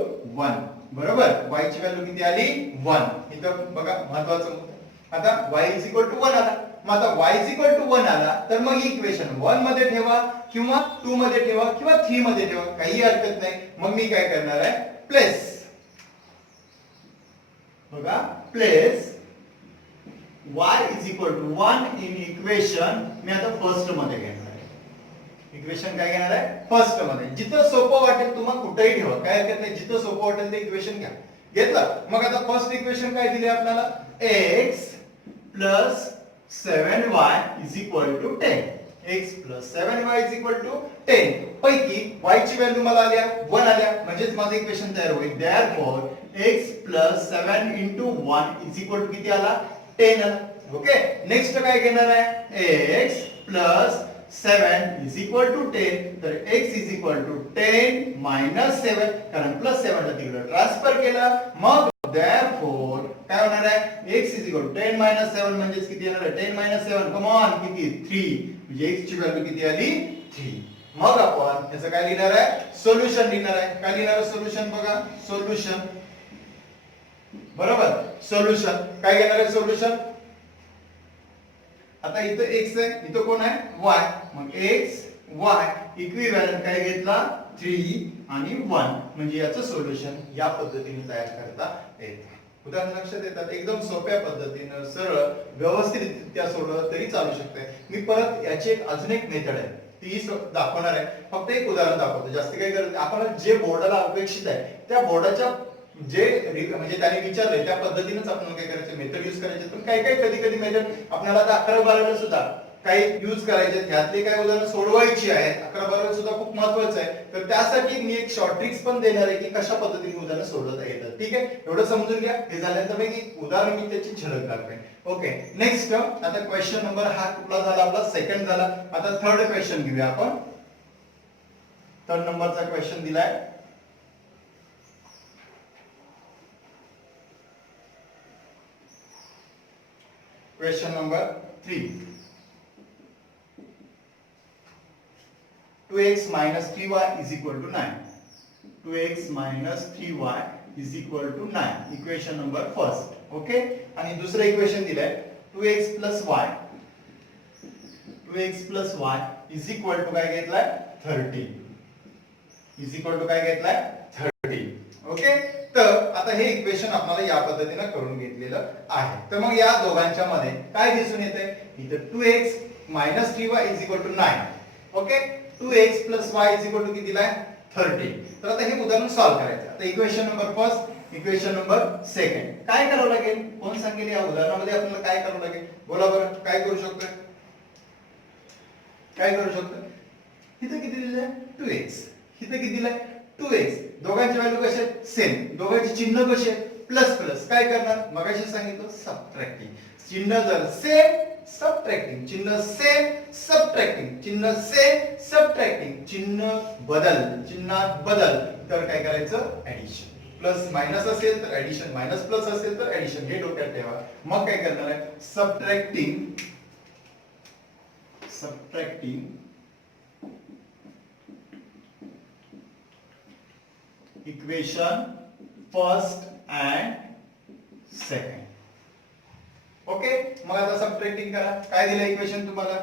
1. बरोबर, y ची व्हॅल्यू किती आली, 1. इथं बघा महत्वाचं मुद्दा. आता y इज इक्वल टू 1 आला. मग आता y इज इक्वल टू 1 आला तर मग इक्वेशन 1 मध्ये ठेवा किंवा 2 मध्ये ठेवा किंवा 3 मध्ये ठेवा, काही हरकत नाही. मग मी काय करणार आहे, प्लेस. बघा, place y is equal to 1 in equation. मी आता फर्स्ट मध्ये घेणार आहे. इक्वेशन काय घेणार आहे, फर्स्ट मध्ये. जिथं सोपं वाटेल तुम्हाला कुठेही ठेवा, काय हरकत नाही. जिथं सोपं वाटेल ते इक्वेशन घ्या. घेतलं. मग आता फर्स्ट इक्वेशन काय दिले आपल्याला, x plus 7y is equal to 10. x plus 7y is equal to 10. पैकी y ची व्हॅल्यू मला आल्या 1 आल्या, म्हणजेच माझं इक्वेशन तयार होईल. Therefore x plus 7 into 1 is equal to किती आला, 10 आला. ओके, नेक्स्ट काय घेणार आहे, x plus 7 is equal to 10. तर x is equal to 10 minus 7, कारण प्लस 7 ला तिकडे ट्रान्सफर केला. मग देअरफॉर काय होणार आहे, x is equal to 10 minus 7 म्हणजेच किती येणार आहे, 10 मायनस 7. कम ऑन, किती, 3. म्हणजे x ची व्हॅल्यू किती आली, 3. मग आपण याचं काय लिहिणार आहे, सोल्युशन लिहिणार आहे. काय लिहिणार आहे, सोल्युशन. बघा, सोल्युशन. बरोबर, सोल्युशन काय घेणार आहे, सोल्युशन. आता इथं x आहे, इथं कोण आहे, y. मग x y इक्विव्हॅलंट काय घेतला, 3 आणि 1. म्हणजे याचं सोल्युशन या पद्धतीने तयार करता येतं. उदाहरण लक्षात येतात, एकदम सोप्या पद्धतीने सरळ व्यवस्थितरित्या सोडवलं तरी चालू शकते. मी परत याची अजून एक मेथड आहे ती दाखवणार आहे. फक्त एक उदाहरण दाखवतो, जास्त काही गरज. आपल्याला जे बोर्डाला अपेक्षित आहे त्या बोर्डाच्या जे म्हणजे त्याने विचारले त्या पद्धतीनेच आपण काय करायचं, मेथड यूज करायचे. पण काही काही कधी कधी मेथड आपल्याला आता 11-12 सुद्धा काही यूज करायचे, त्यातले काही उदाहरण सोडवायची आहेत. 11-12 सुद्धा खूप महत्वाचं आहे. तर त्यासाठी मी एक शॉर्ट ट्रिक्स पण देणार आहे की कशा पद्धतीने उदाहरण सोडवता येतात. ठीक आहे, एवढं समजून घ्या. हे झाल्यानंतर एक उदाहरण मी त्याची झलक दाखवेन. ओके, नेक्स्ट आता क्वेश्चन नंबर हा कुठला झाला आपला, सेकंड झाला. आता थर्ड क्वेश्चन घेऊया आपण. थर्ड नंबरचा क्वेश्चन दिलाय. Question number 3. 2x minus 3y is equal to 9. 2x minus 3y is equal to 9. Equation number first. Okay? आणि दुसरं इक्वेशन दिलंय 2x plus y. 2x plus y is equal to काय घेतलाय, 30. is equal to काय घेतलाय, 30. Okay, तर आता हे इक्वेशन आपल्याला या पद्धतीने करून घेतलेलं आहे. तर मग या दोघांच्या मध्ये काय दिसून येते, इथं 2x minus 3y is equal to 9. Okay, 2x plus y is equal to किती दिलाय, 30. तर आता हे उदाहरण सॉल्व्ह करायचं. आता equation number first, equation number second. काय करावं लागेल, कोण सांगेल या उदाहरणामध्ये आपल्याला काय करावं लागेल, बोला बरं. काय करू शकतो, काय करू शकतो. इथं किती दिलंय 2x, इथं किती दिलंय 2x. दोघांची व्हॅल्यू कशी आहेत सेम, दोघांची चिन्ह कशी आहेत प्लस प्लस. काय करणार मगाशी सांगितलं सबट्रॅक्टिंग. चिन्ह जर सेम सबट्रॅक्टिंग, चिन्ह सेम सबट्रॅक्टिंग, चिन्ह सेम सबट्रॅक्टिंग, चिन्ह बदल, चिन्हात बदल तर काय करायचं ऍडिशन. प्लस मायनस असेल तर ऍडिशन, मायनस प्लस असेल तर ऍडिशन, हे डोक्यात ठेवा. मग काय करणार आहे subtracting, subtracting equation first and second. Okay, मग आता सबट्रॅक्टिंग करा. काय दिलं इक्वेशन तुम्हाला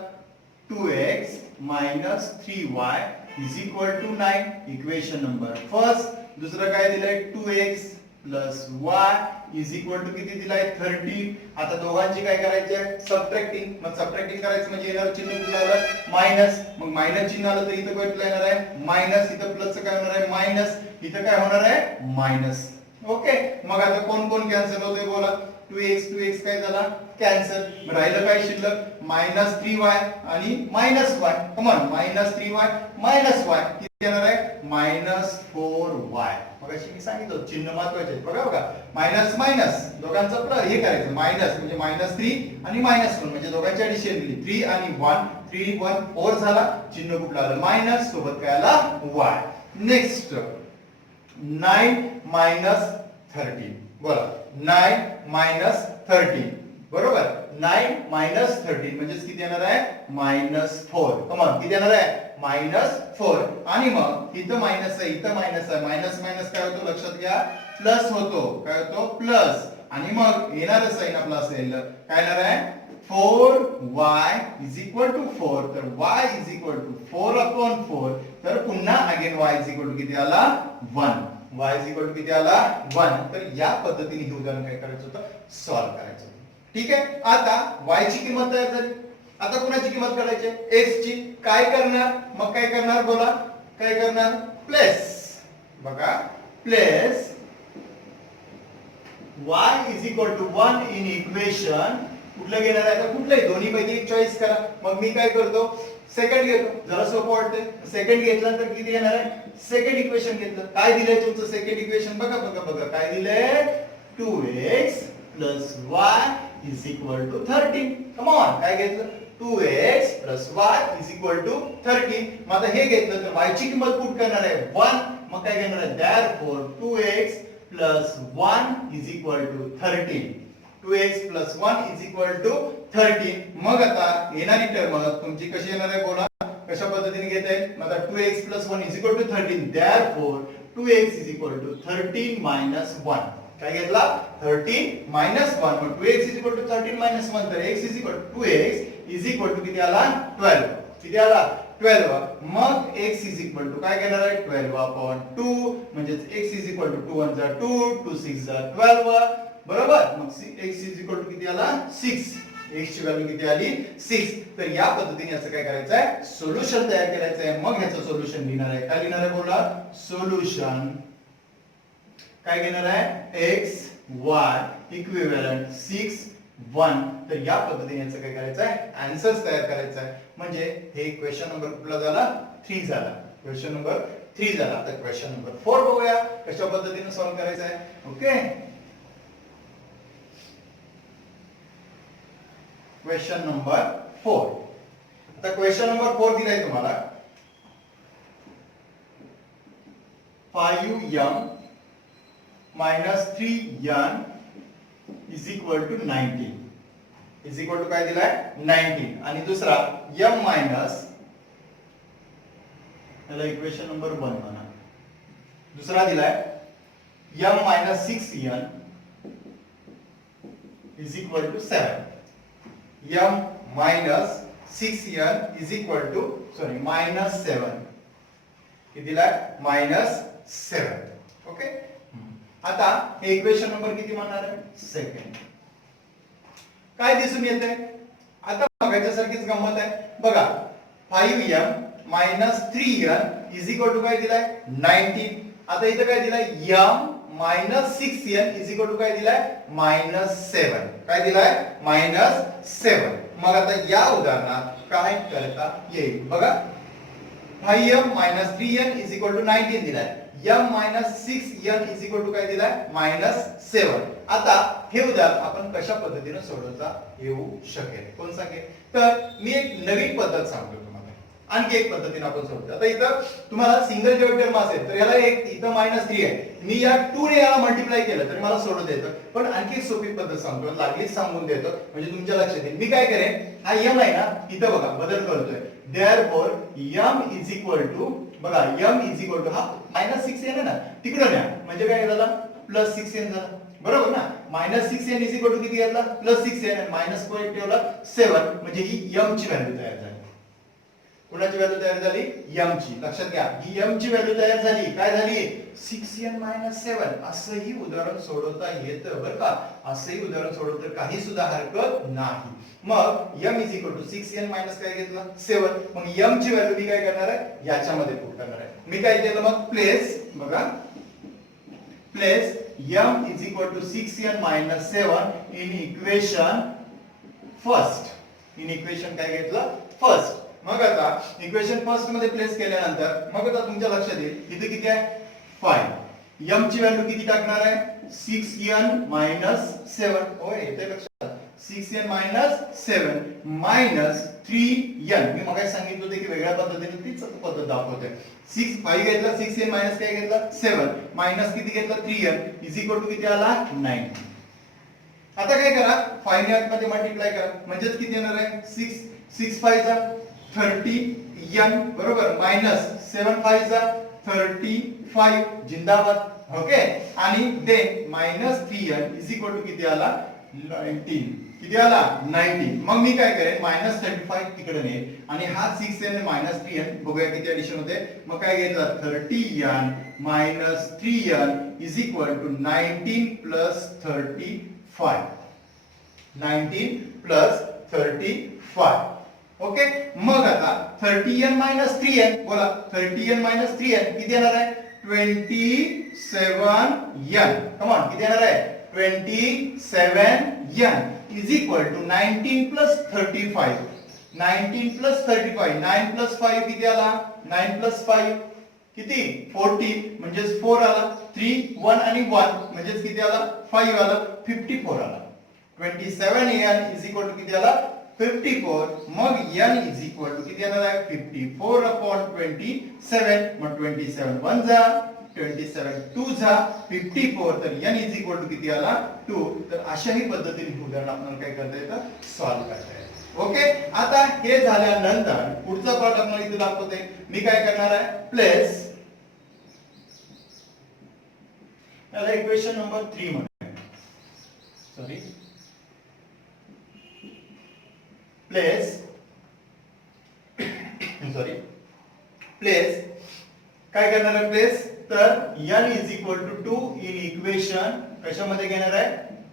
2x minus 3y is equal to 9. Equation number first. दुसरं काय दिलंय 2x plus y is equal to किती दिलाय 13. आता दोघांची काय करायची आहे सबट्रॅक्टिंग. मग सबट्रॅक्टिंग करायचं म्हणजे येणार चिन्ह कुठलं आलं मायनस. मग मायनस चिन्ह आलं तर इथं काय येणार आहे मायनस, इथं प्लसचं काय होणार आहे मायनस, इथं काय होणार आहे मायनस. ओके, मग आता कोण कोण कॅन्सल होते बोला 2x काय झाला कॅन्सल. राहिलं काय शिल्लक मायनस 3y आणि minus y. Come on minus 3y minus y किती येणार आहे मायनस 4y. मगाशी मी सांगितलं चिन्ह महत्वाचे आहेत. बघा बघा मायनस मायनस दोघांचं हे करायचं मायनस म्हणजे मायनस 3 आणि मायनस 1 म्हणजे दोघांची ऍडिशन दिली 3 आणि 1, 3 1 4 झाला. चिन्ह कुठलं आलं मायनस, सोबत काय आला y. Next 9 minus 13. बोला 9 मायनस 13 बरोबर. 9 मायनस 13 म्हणजे किती येणार आहे मायनस 4. कमॉन किती येणार आहे मायनस 4. आणि मग इथं मायनस आहे, इथं मायनस आहे. मायनस मायनस काय होतो लक्षात घ्या प्लस होतो. काय होतो प्लस. आणि मग येणार साइन आपला असेल काय येणार आहे 4y is equal to 4. तर y is equal to 4 upon 4. तर पुन्हा again y is equal to किती आला 1. y is equal to किती आला 1. तर या पद्धतीने हे उदाहरण काय करायचं होतं सॉल्व्ह करायचं होतं. ठीक आहे, आता y ची किंमत तयार झाली. आता कोणाची किंमत काढायची x ची. काय करणार मग काय करणार बोला काय करणार प्लस. बघा plus y is equal to 1 in equation कुठलं घेणार आहे का कुठलंही दोन्ही पैकी एक चॉईस करा. मग मी काय करतो सेकंड घेतो, जरा सोपं वाटतंय. सेकंड घेतलं तर किती येणार आहे सेकंड इक्वेशन घेतलं. काय दिलंय तुमचं सेकंड इक्वेशन बघा बघा बघा काय दिलंय 2x plus y is equal to 13. Come on काय घेतलं 2x plus y is equal to 13. मग आता हे घेतलं तर y ची किंमत पुट करणार आहे 1. मग काय घेणार आहे therefore 2x plus 1 is equal to 13. 2x plus 1 is equal to 13. मग आता येणारी टर्म तुमची कशी येणार आहे बोला कशा पद्धतीने घेता येईल. मग आता 2x plus 1 is equal to 13. therefore 2x is equal to 13 minus 1. काय घेतला 13 minus 1. मग 2x is equal to 13 minus 1 तर x is equal to 2x is equal to किती आला 12. किती आला 12. मग x is equal to काय घेणार आहे 12 upon 2 म्हणजे x is equal to 2 1 जा 2 2 6 जा 12 बरोबर. मग x is equal to किती आला 6. x ची व्हॅल्यू किती आली 6. तर या पद्धतीने असं काय करायचं आहे सोल्युशन तयार करायचं आहे. मग ह्याचं सोल्युशन लिहिणार आहे. काय लिहिणार आहे बोला सोल्युशन काय घेणार आहे x y इक्विव्हॅलंट 6 1. तर या पद्धतीने याचं काय करायचं आहे आन्सर्स तयार करायचं आहे. म्हणजे हे क्वेश्चन नंबर कुठला झाला 3 झाला. क्वेश्चन नंबर 3 झाला. आता क्वेश्चन नंबर 4 बघूया कशा पद्धतीने सॉल्व्ह करायचं आहे. Okay, question number 4. आता क्वेश्चन नंबर 4 दिलाय तुम्हाला 5m minus 3n is equal to 19. is equal to काय दिलाय 19. आणि दुसरा m minus याला इक्वेशन नंबर 1 म्हणा. दुसरा दिलाय m minus 6n is equal to 7. m minus 6n is equal to minus 7. किती दिलाय minus 7. ओके, आता हे इक्वेशन नंबर किती म्हणणार आहे सेकंड. काय दिसून येते आता बघायच्या सारखीच गंमत आहे. बघा 5m minus 3n is equal to काय दिलाय 19. आता इथं काय दिलाय m minus 6n is equal to काय दिलाय minus 7. काय दिलाय minus 7. मग आता या उदाहरणात काय करता येईल बघा 5m - 3n = 19 दिलाय. m - 6n = काय दिलाय -7. आता हे उदाहरण आपण कशा पद्धतीने सोडवता येऊ शकेल कोण सांगेल? तर मी एक नवीन पद्धत सांगतो तुम्हाला. आणखी एक पद्धतीने आपण सोडतो. आता इथं तुम्हाला सिंगल जेव्हा टर्म असेल तर याला एक इथं -3 आहे. मी या 2 ने याला मल्टिप्लाय केलं तर मला सोडवता येतं. पण आणखी एक सोपी पद्धत सांगतो, लागलीच सांगून देतो म्हणजे तुमच्या लक्षात येईल. मी काय करेन, हा m आहे ना, इथं बघा बदल करतोय. therefore m बघा m हा -6n आहे ना, तिकडे न्या म्हणजे काय झालं +6n झालं. बरोबर ना. -6n किती घेतला +6n आणि मायनस पॉईंट ठेवला 7 म्हणजे ही m ची व्हॅल्यू तयार झाली. कुणाची व्हॅल्यू तयार झाली? m ची. लक्षात घ्या ही m ची व्हॅल्यू तयार झाली. काय झाली? 6n - 7. असंही उदाहरण सोडवता येतं बरं का. असंही उदाहरण सोडवतं काही सुद्धा हरकत नाही. मग m 6n मायनस काय घेतलं 7. मग m ची व्हॅल्यू मी काय करणार आहे याच्यामध्ये पुट करणार आहे. मी काय केलं मग प्लेस बघा place m 6n - 7 in equation first. In equation काय घेतलं फर्स्ट. मग आता इक्वेशन फर्स्ट मध्ये प्लेस केल्यानंतर मग आता तुमच्या लक्षात येईल इथे किती आहे 5. m ची व्हॅल्यू किती टाकणार आहे 6n - 7. होय येते लक्षात 6n - 7 -3n. मी मगाशी सांगितलं होतं की वेगळ्या पद्धतीने तीच पद्धत दाखवते. 5 घेतला 6n मायनस काय घेतला 7 मायनस किती घेतला 3n किती आला 9. आता काय करा 5 ने मध्ये मल्टिप्लाय करा म्हणजे किती येणार आहे 6 5 चा 30n बरोबर मायनस 7 5 चा 35 जिंदाबाद. ओके आणि देन -3n किती आला 19. किती आला 19. मग मी काय करेन -35 तिकडे नेईल आणि हा 6n -3n बघूया किती ऍडिशन होते. मग काय घेतलं 30n - 3n = 19 + 35. 19 + 35. ओके. मग आता 30n - 3n बोला 30n - 3n किती येणार आहे 27n. कम ऑन किती येणार आहे 27n = 19 + 35. 19 + 35 9 + 5 किती आला 9 + 5 किती 40 म्हणजे 4 आला. 3 1 आणि 1 म्हणजे किती आला 5 आला 54 आला. 27n किती आला 54. मग n किती येणार आहे 54/27. मग 27 1 जा 27 2 जा 54. तर n किती आला 2. तर अशाही पद्धतीने उदाहरण आपल्याला काय करता येतं सॉल्व्ह करता येतं. ओके. आता हे झाल्यानंतर पुढचा पार्ट आपल्याला इथे दाखवते. मी काय करणार आहे प्लेस याला इक्वेशन नंबर 3 म्हणूया. सॉरी प्लेस काय करणार आहे प्लेस तर n 2 इन इक्वेशन कशामध्ये घेणार आहे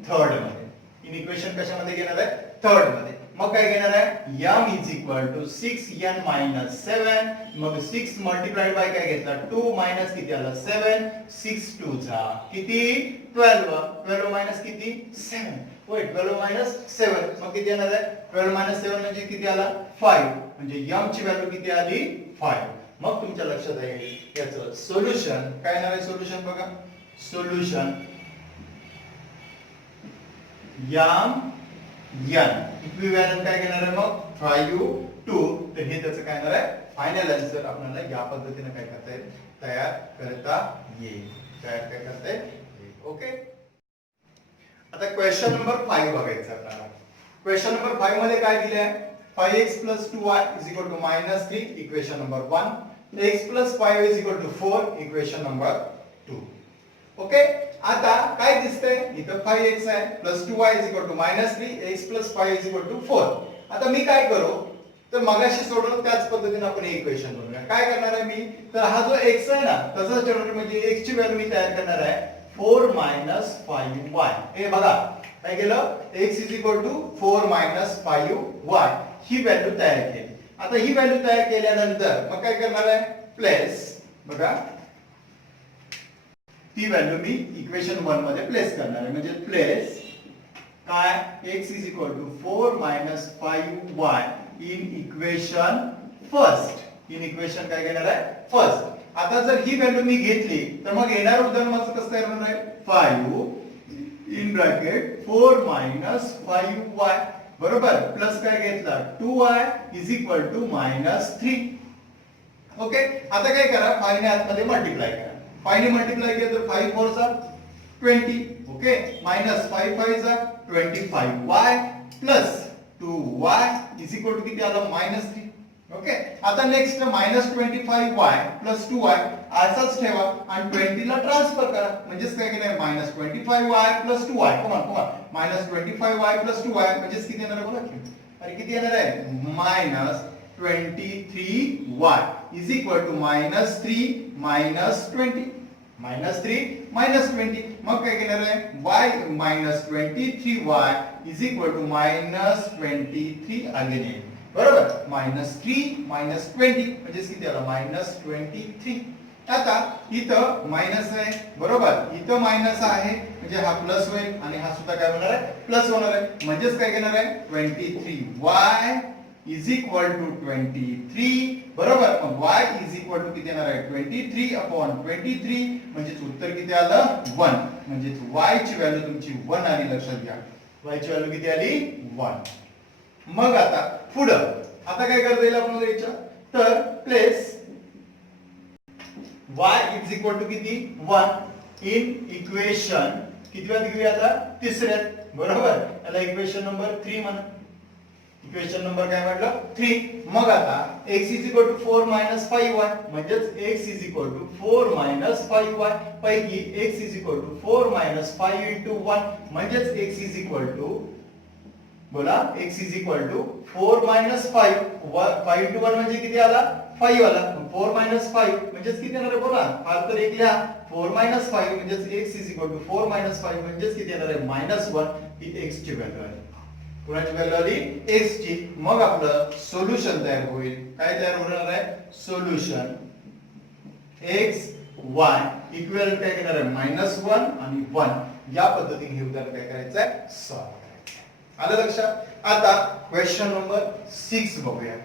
थर्ड मध्ये. इन इक्वेशन कशामध्ये घेणार आहे थर्ड मध्ये. मग काय घेणार आहे m 6n - 7. मग 6 मल्टिप्लाइड बाय काय घेतला 2 मायनस किती आला 7. 6 2 चा किती 12. 12 मायनस किती 7. होय 12 - 7 मग किती येणार आहे 12 - 7 म्हणजे किती आला 5. म्हणजे m ची व्हॅल्यू किती आली 5. मग तुमच्या लक्षात येईल याचं सोल्युशन काय येणार आहे. सोल्युशन बघा सोल्युशन m n इक्विव्हॅलंट काय घेणार आहे मग 5 2. तर हे त्याचं काय येणार आहे फायनल आन्सर आपल्याला या पद्धतीने काय करता येईल तयार करता येईल. काय करता येईल. ओके. आता क्वेश्चन नंबर 5 बघायचं आपल्याला. क्वेश्चन नंबर 5 मध्ये काय दिले आहे 5x + 2y = -3 equation number 1. x + 5 = 4 equation number 2. Okay. आता काय दिसतंय इथं 5x आहे प्लस 2y -3 x + 5 = 4. आता मी काय करू तर मगाशी सोडवलं त्याच पद्धतीने आपण हे इक्वेशन बनवूया. काय करणार आहे मी तर हा जो x आहे ना तसंच ठेवणार म्हणजे x ची व्हॅल्यू मी तयार करणार आहे 4 - 5y. हे बघा काय केलं x = 4 - 5y ही व्हॅल्यू तयार केली. आता ही व्हॅल्यू तयार केल्यानंतर मग काय करणार आहे प्लेस बघा ती व्हॅल्यू मी इक्वेशन 1 मध्ये प्लेस करणार आहे. म्हणजे प्लेस काय x = 4 - 5y in equation first. In equation काय घेणार आहे फर्स्ट. आता जर ही व्हॅल्यू मी घेतली तर मग येणार उदाहरण माझं कसं तयार होणार आहे 5 इन ब्रॅकेट 4 मायनस 5y बरोबर प्लस काय घेतला 2y is equal to minus 3. Okay आता काय करा 5 ने आतमध्ये मल्टिप्लाय करा. 5 ने मल्टिप्लाय केलं तर 5 4 चा 20 ओके मायनस 5 5 चा 25y plus 2y is equal to किती आलं मायनस 3. ओके आता next minus 25y plus 2y असाच ठेवा आणि 20 ला ट्रान्सफर करा म्हणजेच काय केलंय मायनस 25y प्लस 2y कमान मायनस 25y प्लस 2y म्हणजेच किती येणार आहे बघा की अरे किती येणार आहे minus 23y is equal to minus 3 minus 20 minus 3 minus 20 मग काय घेणार आहे y minus 23y is equal to minus 23 again बरोबर मायनस 3 मायनस 20 म्हणजे किती आला मायनस 23. आता इथं मायनस आहे बरोबर इथं मायनस आहे म्हणजे हा प्लस होईल आणि हा सुद्धा काय होणार आहे प्लस होणार आहे म्हणजेच काय घेणार आहे 23y इज इक्वल टू 23 बरोबर मग y इज इक्वल टू किती येणार आहे 23 अपॉन 23 म्हणजे उत्तर किती आलं 1 म्हणजे y ची व्हॅल्यू तुमची 1 आली लक्षात घ्या y ची व्हॅल्यू किती आली 1. मग आता पुढं आता काय करता येईल आपल्याला याच्या तर place y is equal to किती 1 इन इक्वेशन कितव्यात घेऊया आता तिसऱ्यात बरोबर याला इक्वेशन नंबर 3 म्हणा. इक्वेशन नंबर काय म्हटलं 3. मग आता x is equal to 4 minus 5y म्हणजेच x is equal to 4 minus 5y पैकी x is equal to 4 minus 5 into 1 म्हणजेच x इज इक्वल टू बोला x is equal to 4 minus 5 5 into 1 म्हणजे किती आला 5 आला 4 मायनस 5 म्हणजेच किती येणार आहे बोला हा तर एक लिहा 4 मायनस 5 म्हणजेच x is equal to 4 minus 5 म्हणजेच किती येणार आहे मायनस 1 ही x ची व्हॅल्यू आहे. कुणाची व्हॅल्यू आली x ची. मग आपलं सोल्युशन तयार होईल काय तयार होणार आहे सोल्युशन x y इक्वल काय घेणार आहे मायनस 1 आणि 1 या पद्धतीने हे उदाहरण काय करायचं आहे सॉल्व्ह करायचं. आलं लक्षात. आता क्वेश्चन नंबर 6 बघूया.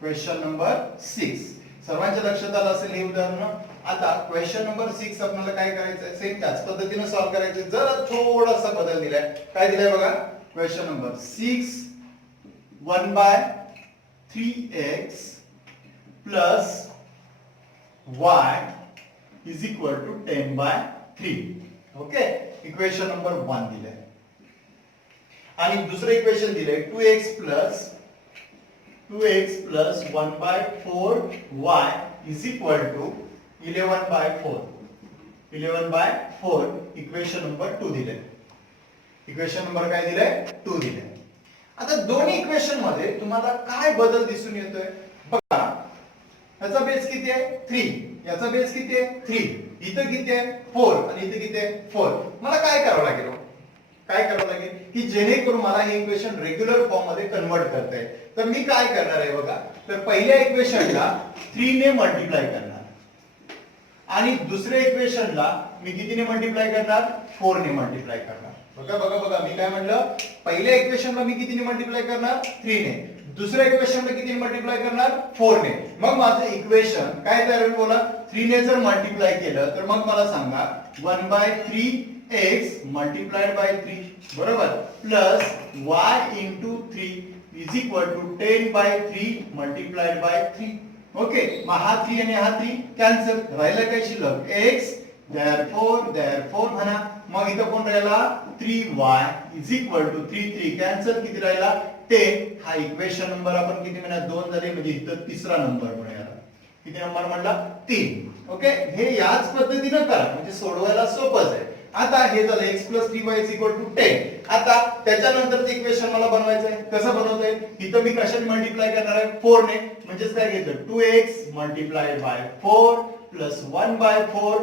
क्वेश्चन नंबर 6 सर्वांच्या लक्षात आलं असेल हे उदाहरण. आता क्वेश्चन नंबर 6 आपल्याला काय करायचं आहे सेम त्याच पद्धतीने सॉल्व्ह करायचं. जरा थोडासा बदल दिलाय काय दिलाय बघा question number 6 1 by 3x plus y is equal to 10 by 3. Okay equation number 1 दिलंय आणि दुसरं इक्वेशन दिलंय 2x plus 1 by 4y is equal to 11 by 4. 11 by 4 equation number 2 दिलंय. इक्वेशन नंबर काय दिलंय 2 दिलंय. आता दोन्ही इक्वेशन मध्ये तुम्हाला काय बदल दिसून येतोय बघा. याचा बेस किती आहे 3 याचा बेस किती आहे 3 इथं किती आहे 4 आणि इथं किती आहे 4. मला काय करावं लागेल काय करावं लागेल की जेणेकरून मला हे इक्वेशन रेग्युलर फॉर्म मध्ये कन्वर्ट करता येईल. तर मी काय करणार आहे बघा तर पहिल्या इक्वेशनला 3 ने मल्टिप्लाय करणार आणि दुसऱ्या इक्वेशनला मी कितीने मल्टिप्लाय करणार 4 ने मल्टिप्लाय करणार. बघा बघा बघा मी काय म्हणलं पहिल्या इक्वेशनला मी कितीने मल्टिप्लाय करणार 3 ने दुसऱ्या इक्वेशनला कितीने मल्टिप्लाय करणार 4 ने. मग माझं इक्वेशन काय तयार होईल बोला 3 ने जर मल्टिप्लाय केलं तर मग मला सांगा 1 by 3x multiplied by 3 बरोबर plus y into 3 is equal to 10 by 3 multiplied by 3. Okay मग हा 3 आणि हा 3 कॅन्सल राहिला काय शिल्लक x therefore म्हणा. मग इथं कोण राहिला 3y is equal to 3 cancel किती राहिला 10. हा इक्वेशन नंबर आपण किती म्हणा 2 झाले म्हणजे इथं तिसरा नंबर मिळाला. किती नंबर म्हणला 3. ओके हे याच पद्धतीने करा म्हणजे सोडवायला सोपंच आहे. आता हे झालं x plus 3y is equal to 10. आता त्याच्यानंतरचं इक्वेशन मला बनवायचं आहे. कसं बनवता येईल इथं मी कशाने मल्टिप्लाय करणार आहे 4 ने म्हणजेच काय घेतलं 2x multiplied by 4 plus 1 by 4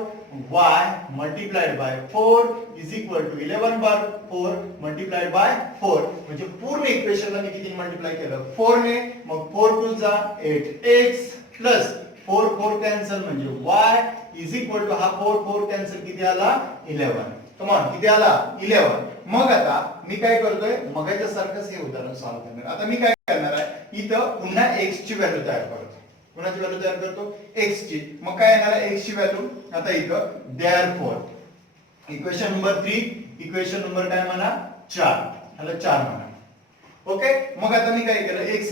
y multiplied by 4 is equal to 11 by 4 multiplied by 4 म्हणजे पूर्ण इक्वेशनला मी किती मल्टिप्लाय केलं 4 ने. मग 4 2 जा 8x plus 4 कॅन्सल म्हणजे y is equal to हा 4 कॅन्सल किती आला 11. कम ऑन किती आला 11. मग आता मी काय करतोय मगाच्या सारखंच हे उदाहरण सॉल्व्ह करणार. आता मी काय करणार आहे इथं पुन्हा x ची व्हॅल्यू तयार करतो. कोणाची व्हॅल्यू तयार करतो x ची. मग काय येणार आहे x ची व्हॅल्यू आता इथं therefore equation number 3 equation number काय म्हणा 4 ह्याला 4 म्हणा. ओके मग आता मी काय केलं x x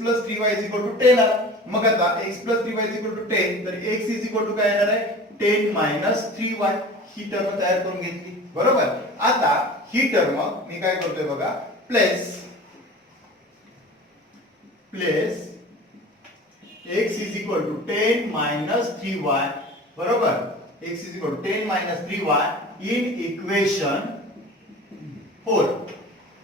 + 3y 10 आला. मग आता x + 3y 10 तर x काय येणार आहे 10 - 3y ही टर्म तयार करून घेतली बरोबर. आता ही टर्म मी काय करतोय बघा प्लस x 10 - 3y बरोबर. x 10 - 3y in equation 4.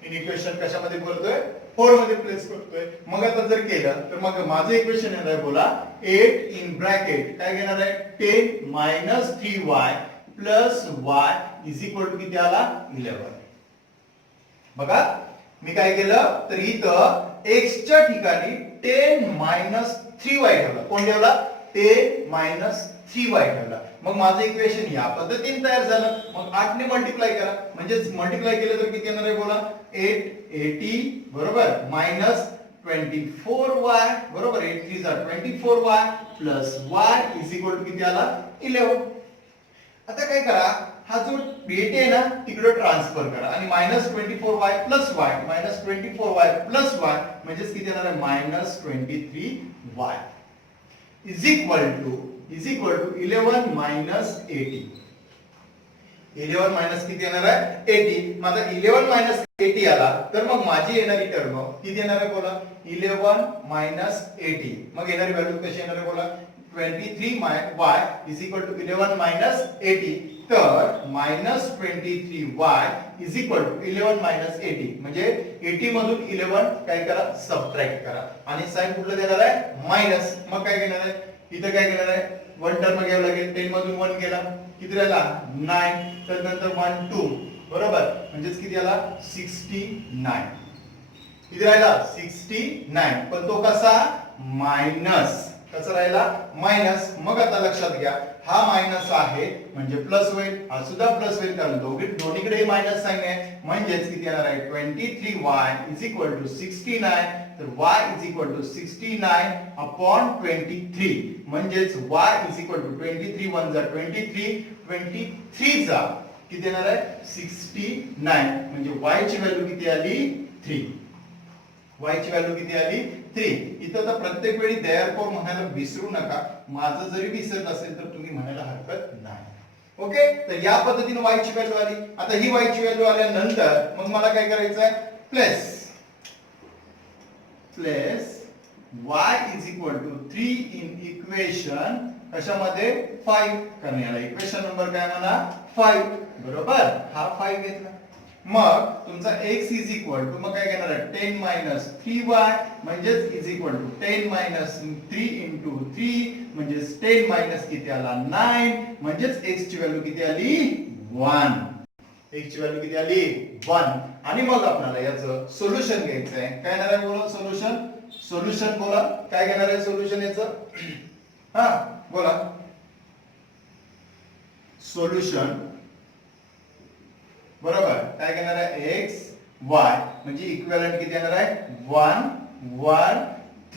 In equation कशामध्ये करतोय 4 मध्ये प्लेस करतोय. मग आता जर केलं तर मग माझं इक्वेशन येणार आहे बोला 8 इन ब्रॅकेट काय घेणार आहे 10 - 3y प्लस y किती आला 11. बघा मी काय केलं तर इथं x च्या ठिकाणी 10 - 3y ठेवला. कोण ठेवला 10 - 3y ठेवला. मग माझं इक्वेशन या पद्धतीने तयार झालं. मग 8 ने मल्टिप्लाय करा म्हणजे मल्टिप्लाय केलं तर किती येणार आहे बोला 880 बरोबर मायनस 24y बरोबर 8 3 24y प्लस y किती आला 11. आता काय करा हा जो 8 आहे ना तिकडे ट्रान्सफर करा आणि -24y plus y -24y plus y म्हणजे किती येणार आहे -23y is equal to 11 minus 80. 11 minus किती येणार आहे 80. मग आता 11 मायनस 80 आला तर मग माझी येणारी टर्म किती येणार आहे बोला 11 मायनस 80. मग येणारी व्हॅल्यू कशी येणार आहे बोला 23y is equal to 11 minus 80. तर -23y is equal to 11 minus 80 म्हणजे 80 मधून 11 काय करा सबट्रॅक्ट करा आणि साइन कुठलं देणार आहे मायनस. मग काय घेणार आहे इथं काय घेणार आहे 1 टर्म घ्यावं लागेल 10 मधून 1 गेला किती राहिला 9 तर नंतर 1 2 बरोबर म्हणजे किती आला 69. किती राहिला 69 पण तो कसा मायनस कसा राहिला मायनस. मग आता लक्षात घ्या हा मायनस आहे म्हणजे प्लस होईल हा सुद्धा प्लस होईल कारण दोन्हीकडे मायनस साइन आहे म्हणजेच किती येणार आहे 23y इज इक्वल टू 69 तर y is equal to 69 upon 23 म्हणजेच y इज इक्वल टू 23 1 जा 23 23 जा किती येणार आहे 69 म्हणजे y ची व्हॅल्यू किती आली 3. y ची व्हॅल्यू किती आली 3. इथं तर प्रत्येक वेळी देअरफॉर म्हणायला विसरू नका. माझं जरी विसरत असेल तर तुम्ही म्हणायला हरकत नाही. ओके तर या पद्धतीने y ची व्हॅल्यू आली. आता ही y ची व्हॅल्यू आल्यानंतर मग मला काय करायचं आहे plus y is equal to 3 in equation कशामध्ये 5 कारण याला इक्वेशन नंबर काय म्हणा 5 बरोबर हा 5 घेतला. मग तुमचा x इज इक्वल टू मग काय घेणार आहे 10 - 3y म्हणजेच इज इक्वल टू 10 - 3 इंटू 3 म्हणजेच 10 किती आला 9 म्हणजेच x ची व्हॅल्यू किती आली 1. x ची व्हॅल्यू किती आली 1. आणि मग आपल्याला याचं सोल्युशन घ्यायचं आहे. काय येणार आहे बोला सोल्युशन बोला काय घेणार आहे सोल्युशन याचं हा बोला सोल्युशन बरोबर काय घेणार आहे x y म्हणजे इक्विव्हॅलंट किती येणार आहे 1 1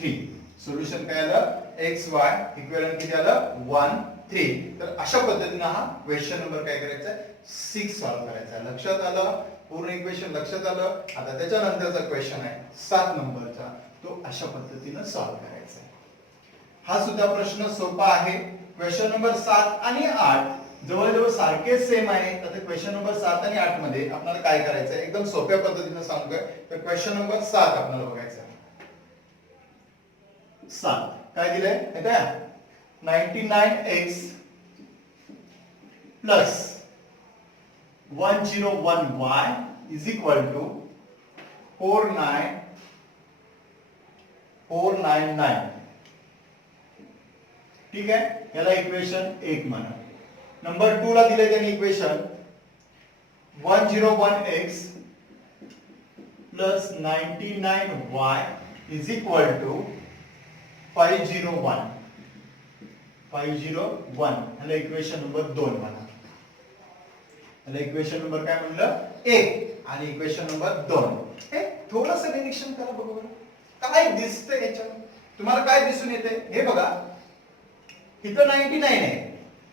3. सोल्युशन काय आलं x y इक्विव्हॅलंट किती आलं 1 3. तर अशा पद्धतीने हा क्वेश्चन नंबर काय करायचा आहे 6 सॉल्व्ह करायचा आहे. लक्षात आलं पूर्ण इक्वेशन लक्षात आलं. आता त्याच्यानंतरचा क्वेश्चन आहे 7 नंबरचा तो अशा पद्धतीने सॉल्व्ह करायचा आहे. हा सुद्धा प्रश्न सोपा आहे. क्वेश्चन नंबर 7 आणि 8 जवळजवळ सारखेच सेम आहे. तर क्वेश्चन नंबर 7 आणि 8 मध्ये आपल्याला काय करायचं आहे एकदम सोप्या पद्धतीने सांगतोय. तर क्वेश्चन नंबर 7 आपल्याला बघायचा आहे. 7 काय दिलंय माहिती आहे 99x plus 101y is equal to 499. ठीक आहे याला इक्वेशन 1 म्हणा. नंबर 2 ला दिले त्यांनी equation 101x plus 99y is equal to 501. ह्याला इक्वेशन नंबर 2 म्हणा. ह्याला इक्वेशन नंबर काय म्हणलं 1 आणि इक्वेशन नंबर 2. हे थोडंसं निरीक्षण करा बघू काय दिसतंय याच्यात तुम्हाला काय दिसून येते हे बघा, इथं 99 आहे,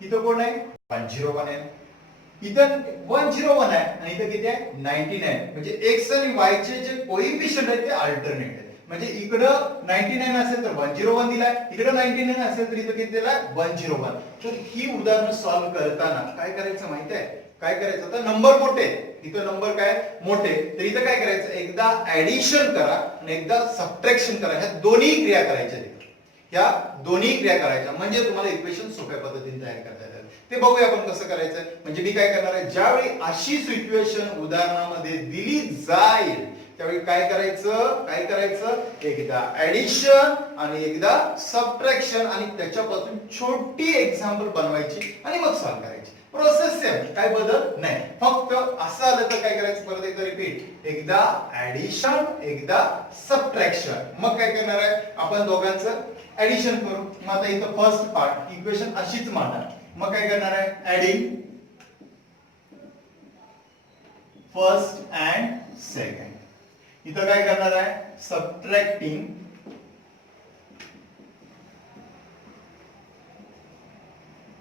इथं कोण आहे 101 आहे, इथं 101 आहे आणि इथं किती आहे 99. म्हणजे x आणि y चे जे कोइफिशियंट आहेत ते अल्टरनेट आहेत. म्हणजे इकडं 99 असेल तर 101 दिलाय, इकडं 99 असेल तर इथं किती दिलाय 101. तर ही उदाहरणं सॉल्व्ह करताना काय करायचं माहिती आहे, काय करायचं, आता नंबर मोठे, इथं नंबर काय मोठे, तर इथं काय करायचं, एकदा ऍडिशन करा आणि एकदा सबट्रॅक्शन करा. ह्या दोन्ही क्रिया करायच्या, ह्या दोन्ही क्रिया करायच्या, म्हणजे तुम्हाला इक्वेशन सोप्या पद्धतीने तयार करता येतात. ते बघूया आपण कसं करायचं. म्हणजे मी काय करणार आहे, ज्यावेळी अशी सिच्युएशन उदाहरणामध्ये दिली जाईल त्यावेळी काय करायचं, एकदा ऍडिशन आणि एकदा सबट्रॅक्शन आणि त्याच्यापासून छोटी एक्झाम्पल बनवायची आणि मग सॉल्व्ह करायची. प्रोसेस सेम, काय बदल नाही. फक्त असं आलं तर काय करायचं, परत एकदा रिपीट, एकदा ऍडिशन एकदा सबट्रॅक्शन. मग काय करणार आहे आपण, दोघांचं ऍडिशन करू. मग आता इथं फर्स्ट पार्ट इक्वेशन अशीच मांडा. मग काय करणार आहे, ऍडिंग फर्स्ट अँड सेकंड. इथं काय करणार आहे, subtracting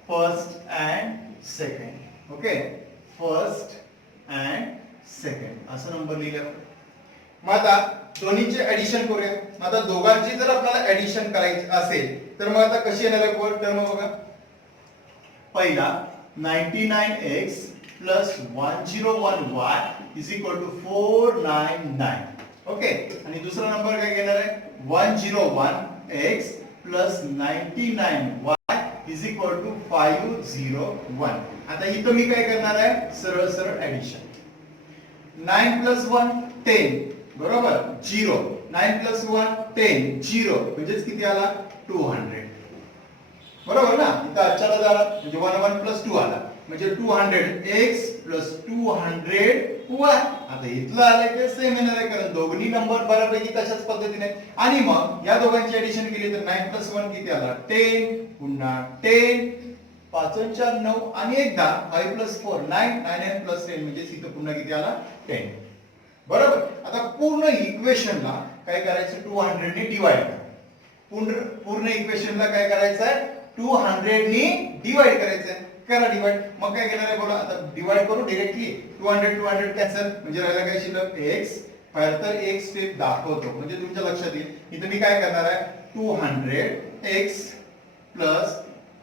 first and second. Okay, first and second असं नंबर लिहिला. मग आता दोन्हीचे ऍडिशन करूया. मग आता दोघांची जर आपल्याला ऍडिशन करायची असेल तर मग आता कशी येणार आहे टर्म बघा. पहिला 99x plus 101y is equal to 499. Okay, आणि दुसरा नंबर काय घेणार आहे, 101x plus 99y is equal to 501. आता इथं मी काय करणार आहे, सरळ सरळ ऍडिशन. 9 प्लस 1 10 बरोबर 0. 9 प्लस 1 10 0 म्हणजेच किती आला 200 बरोबर ना. इथं अचाला झाला म्हणजे 1 प्लस 2 आला म्हणजे 200x प्लस 200y. आता इथलं आलंय ते सेम येणार आहे कारण दोन्ही नंबर बऱ्यापैकी तशाच पद्धतीने. आणि मग या दोघांची ऍडिशन केली तर 9 प्लस 1 किती आला 10, पुन्हा 10, 5 आणि 4 9 आणि एकदा 5 प्लस 4 9, 9 प्लस 10 म्हणजे इथं पुन्हा किती आला 10 बरोबर. आता पूर्ण इक्वेशनला काय करायचं 200 ने डिवाइड करा. पूर्ण इक्वेशनला काय करायचं आहे 200 ने डिवाइड करायचं आहे. करा डिवाइड. मग काय घेणार आहे बोला, आता डिवाइड करू डायरेक्टली. 200 कॅन्सल म्हणजे राहिला काय शिल्लक x. तर एक स्टेप दाखवतो म्हणजे तुमच्या लक्षात येईल. इथे मी काय करणार आहे 200x plus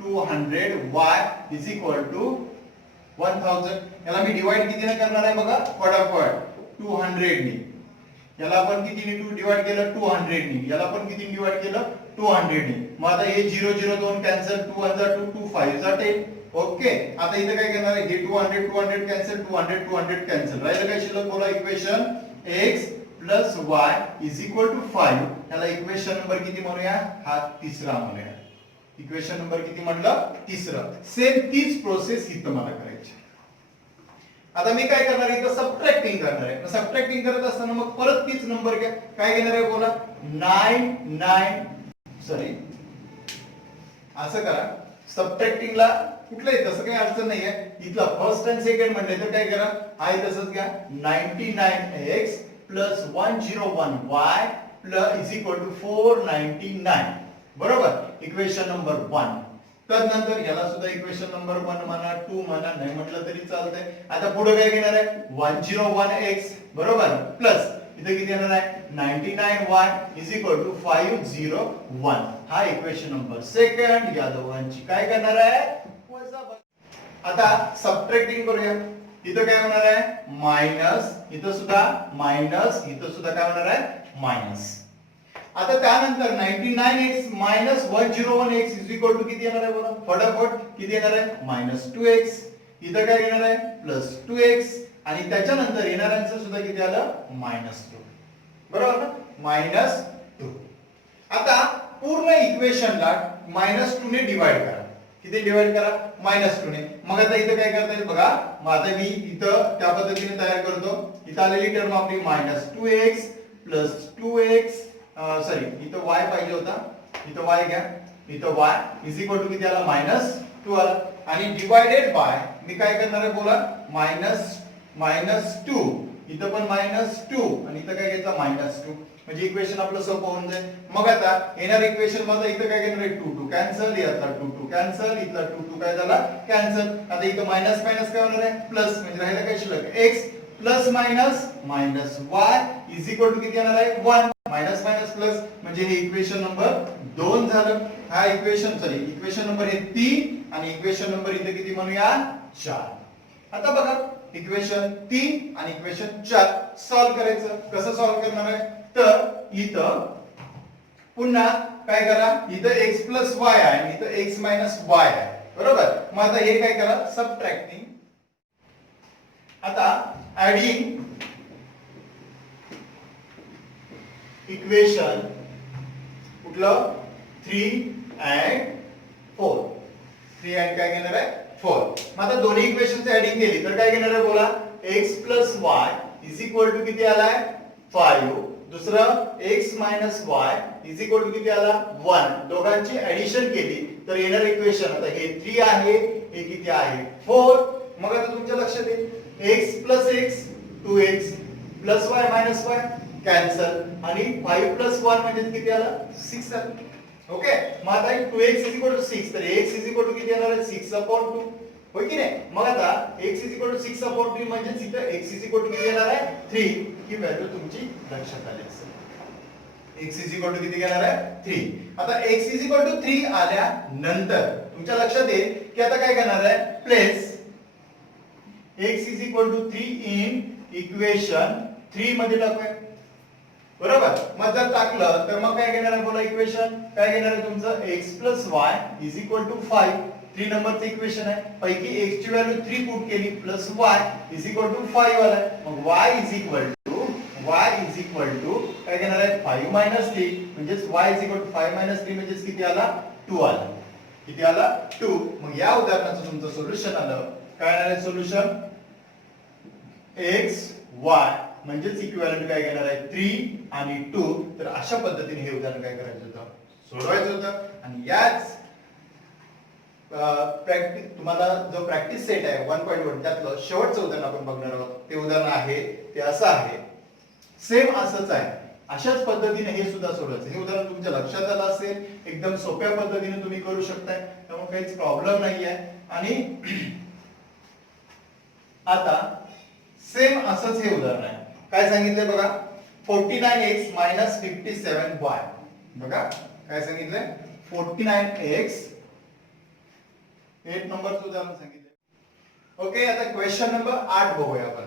200y is equal to 1000. याला मी डिवाइड कितीने करणार आहे बघा फटाफट 200 नी. याला आपण कितीने डिवाइड केलं 200 नी. याला पण किती डिवाइड केलं 200 नी. मग आता हे 0 0 2 कॅन्सल 2 1 जा 2 2 5 जा 10. ओके, आता इथे काय करणार आहे हे 200 कॅन्सल 200 कॅन्सल राहिलं काय शिल्लक बोला equation x plus y is equal to 5. याला इक्वेशन नंबर किती म्हणूया, हा तिसरा म्हणूया. इक्वेशन नंबर किती म्हणलं तिसरं. सेम तीच प्रोसेस इथं मला करायची. आता मी काय करणार आहे इथं सबट्रॅक्टिंग करणार आहे. सबट्रॅक्टिंग करत असताना मग परत तीच नंबर घ्या. काय घेणार आहे बोला 9 सॉरी असं करा. सबट्रॅक्टिंगला कुठलंही तसं काही अडचण नाहीये. इथला फर्स्ट अँड सेकंड म्हणले तर काय करा आहे तसंच घ्या. 99x plus 101y plus is equal to 499 बरोबर. Equation number 1. त्यानंतर याला सुद्धा इक्वेशन नंबर 1 म्हणा 2 म्हणा नाही म्हटलं तरी चालतंय. आता पुढे काय घेणार आहे 101x बरोबर प्लस इथे किती येणार आहे 99y इज इक्वल टू 501. हा इक्वेशन नंबर सेकंड. या दोघांची काय करणार आहे आता सबट्रॅक्टिंग करूया. इथं काय होणार आहे मायनस, इथं सुद्धा मायनस, इथं सुद्धा काय होणार आहे मायनस. आता त्यानंतर 99x minus 101x is equal to किती येणार आहे बोला फटाफट किती येणार आहे मायनस 2x. इथं काय येणार आहे प्लस 2x आणि त्याच्यानंतर येणाऱ्यांचं सुद्धा किती आलं मायनस 2 बरोबर ना मायनस 2. आता पूर्ण इक्वेशनला मायनस 2 ने डिवाइड करा. किती डिवाइड करा मायनस 2 ने. मग आता इथं काय करता येईल बघा. मग आता मी इथं त्या पद्धतीने तयार करतो. इथं आलेली टर्म आपली minus 2x plus 2x sorry इथं y पाहिजे होता. इथं y घ्या. इथं y इज इक्वल टू किती आला मायनस 2 आला आणि डिवाइडेड बाय मी काय करणार आहे बोला मायनस 2 इथं पण -2 आणि इथं काय घ्यायचं -2 म्हणजे इक्वेशन आपलं सोपं होऊन जाईल. मग आता येणार इक्वेशन मध्ये इथं काय घेणार आहे 2 कॅन्सल, यातला 2 कॅन्सल, इथला 2 काय झाला कॅन्सल. आता इथं मायनस मायनस काय होणार आहे प्लस म्हणजे राहिला काय शिल्लक x plus minus minus y is equal to किती येणार आहे 1 मायनस मायनस प्लस म्हणजे हे इक्वेशन नंबर 2 झालं. हा इक्वेशन नंबर हे 3 आणि इक्वेशन नंबर इथे किती म्हणूया 4. आता बघा इक्वेशन 3 आणि इक्वेशन 4 सॉल्व्ह करायचं. कसं सॉल्व्ह करणार आहे तर इथं पुन्हा काय करा इथं x प्लस y आहे आणि इथं x मायनस y आहे बरोबर. मग आता हे काय करा सबट्रॅक्टिंग. आता ऍडिंग इक्वेशन कुठलं 3 and 4 3 and काय घेणार आहे 4. मग आता दोन्ही इक्वेशनची ऍडिंग केली तर काय घेणार आहे बोला x plus y is equal to किती आलाय 5. दुसरं x minus y is equal to किती आला 1. दोघांची ऍडिशन केली तर येणार इक्वेशन आता हे 3 आहे हे किती आहे 4. मग आता तुमच्या लक्षात येईल x plus x 2x plus y minus y cancel आणि 5 प्लस 1 म्हणजे किती आला 6 आला. ओके मग आता 2x इज इक्वल टू 6 तर x इज इक्वल टू किती येणार आहे 6/2 होय की नाही. मग आता x इज इक्वल टू 6/3 म्हणजे इथं x इज इक्वल टू किती येणार आहे 3 ही व्हॅल्यू तुमची लक्षात आली असेल. x इज इक्वल टू किती येणार आहे 3. आता x इज इक्वल टू 3 आल्यानंतर तुमच्या लक्षात येईल की आता काय करणार आहे place x is equal to 3 in equation 3 मध्ये टाकूया बरोबर. मग जर टाकलं तर मग काय घेणार आहे बोला इक्वेशन काय घेणार आहे तुमचं x plus y is equal to 5. 3 नंबरचं इक्वेशन आहे पैकी x ची व्हॅल्यू 3 पुट केली plus y is equal to 5 आला. मग y इज इक्वल टू काय घेणार आहे 5 मायनस 3 म्हणजेच y is equal to 5 minus 3 म्हणजेच किती आला 2 आला. किती आला 2. मग या उदाहरणाचं तुमचं सोल्युशन आलं काय आलं आहे सोल्युशन x y म्हणजेच इक्विव्हॅलंट काय घेणार आहे 3 आणि 2. तर अशा पद्धतीने हे उदाहरण काय करायचं होतं सोडवायचं होतं. आणि याच प्रॅक्टिस तुम्हाला जो प्रॅक्टिस सेट आहे 1.1 त्यातलं शेवटचं उदाहरण आपण बघणार आहोत. ते उदाहरण आहे ते असं आहे सेम असंच आहे. अशाच पद्धतीने हे सुद्धा सोडवायचं. हे उदाहरण तुमच्या लक्षात आलं असेल एकदम सोप्या पद्धतीने तुम्ही करू शकताय त्यामुळे काहीच प्रॉब्लेम नाही आहे. आणि आता सेम असंच हे उदाहरण आहे. काय सांगितलंय बघा 49x मायनस 57y. बघा काय सांगितलंय 49x 8 नंबरचं उदाहरण सांगितलंय. ओके आता क्वेश्चन नंबर 8 बघूया आपण.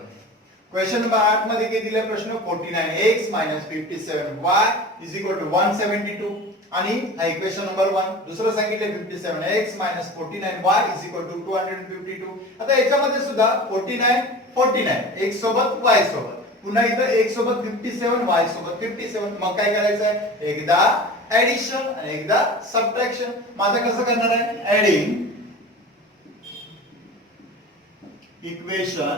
क्वेश्चन नंबर 8 मध्ये काय दिलाय प्रश्न 49x minus 57y is equal to 172 आणि हा इक्वेशन नंबर 1. दुसरं सांगितलंय 57x minus 49y is equal to 252. आता याच्यामध्ये सुद्धा 49 x सोबत y सोबत पुन्हा इथं x सोबत 57 y सोबत 57. मग काय करायचं आहे एकदा ऍडिशन आणि एकदा सबट्रॅक्शन. मग आता कसं करणार आहे adding equation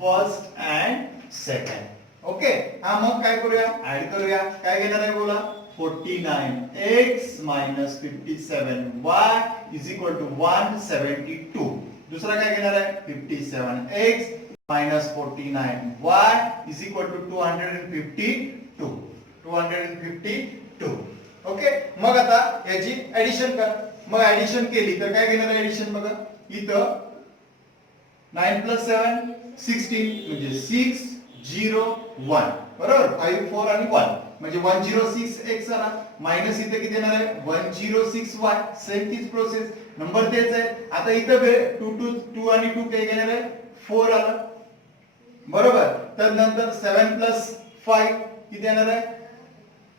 first and second. Okay हा मग काय करूया ऍड करूया. काय घेणार आहे बोला 49x minus 57y is equal to 172. दुसरा काय घेणार आहे 57x minus 49y is equal to 252. Okay मग आता याची ऍडिशन कर. मग ऍडिशन केली तर काय घेणार आहे ऍडिशन बघा इथं 9 प्लस 7 16 म्हणजे 6 0 1 बरोबर 5 4 आणि 1 म्हणजे 106x आला. मायनस इथे किती येणार आहे 106y. सेम तीच प्रोसेस नंबर तेच आहे. आता इथं 2 आणि 2 काय घेणार आहे 4 आला बरोबर. तर नंतर 7 प्लस 5 किती येणार आहे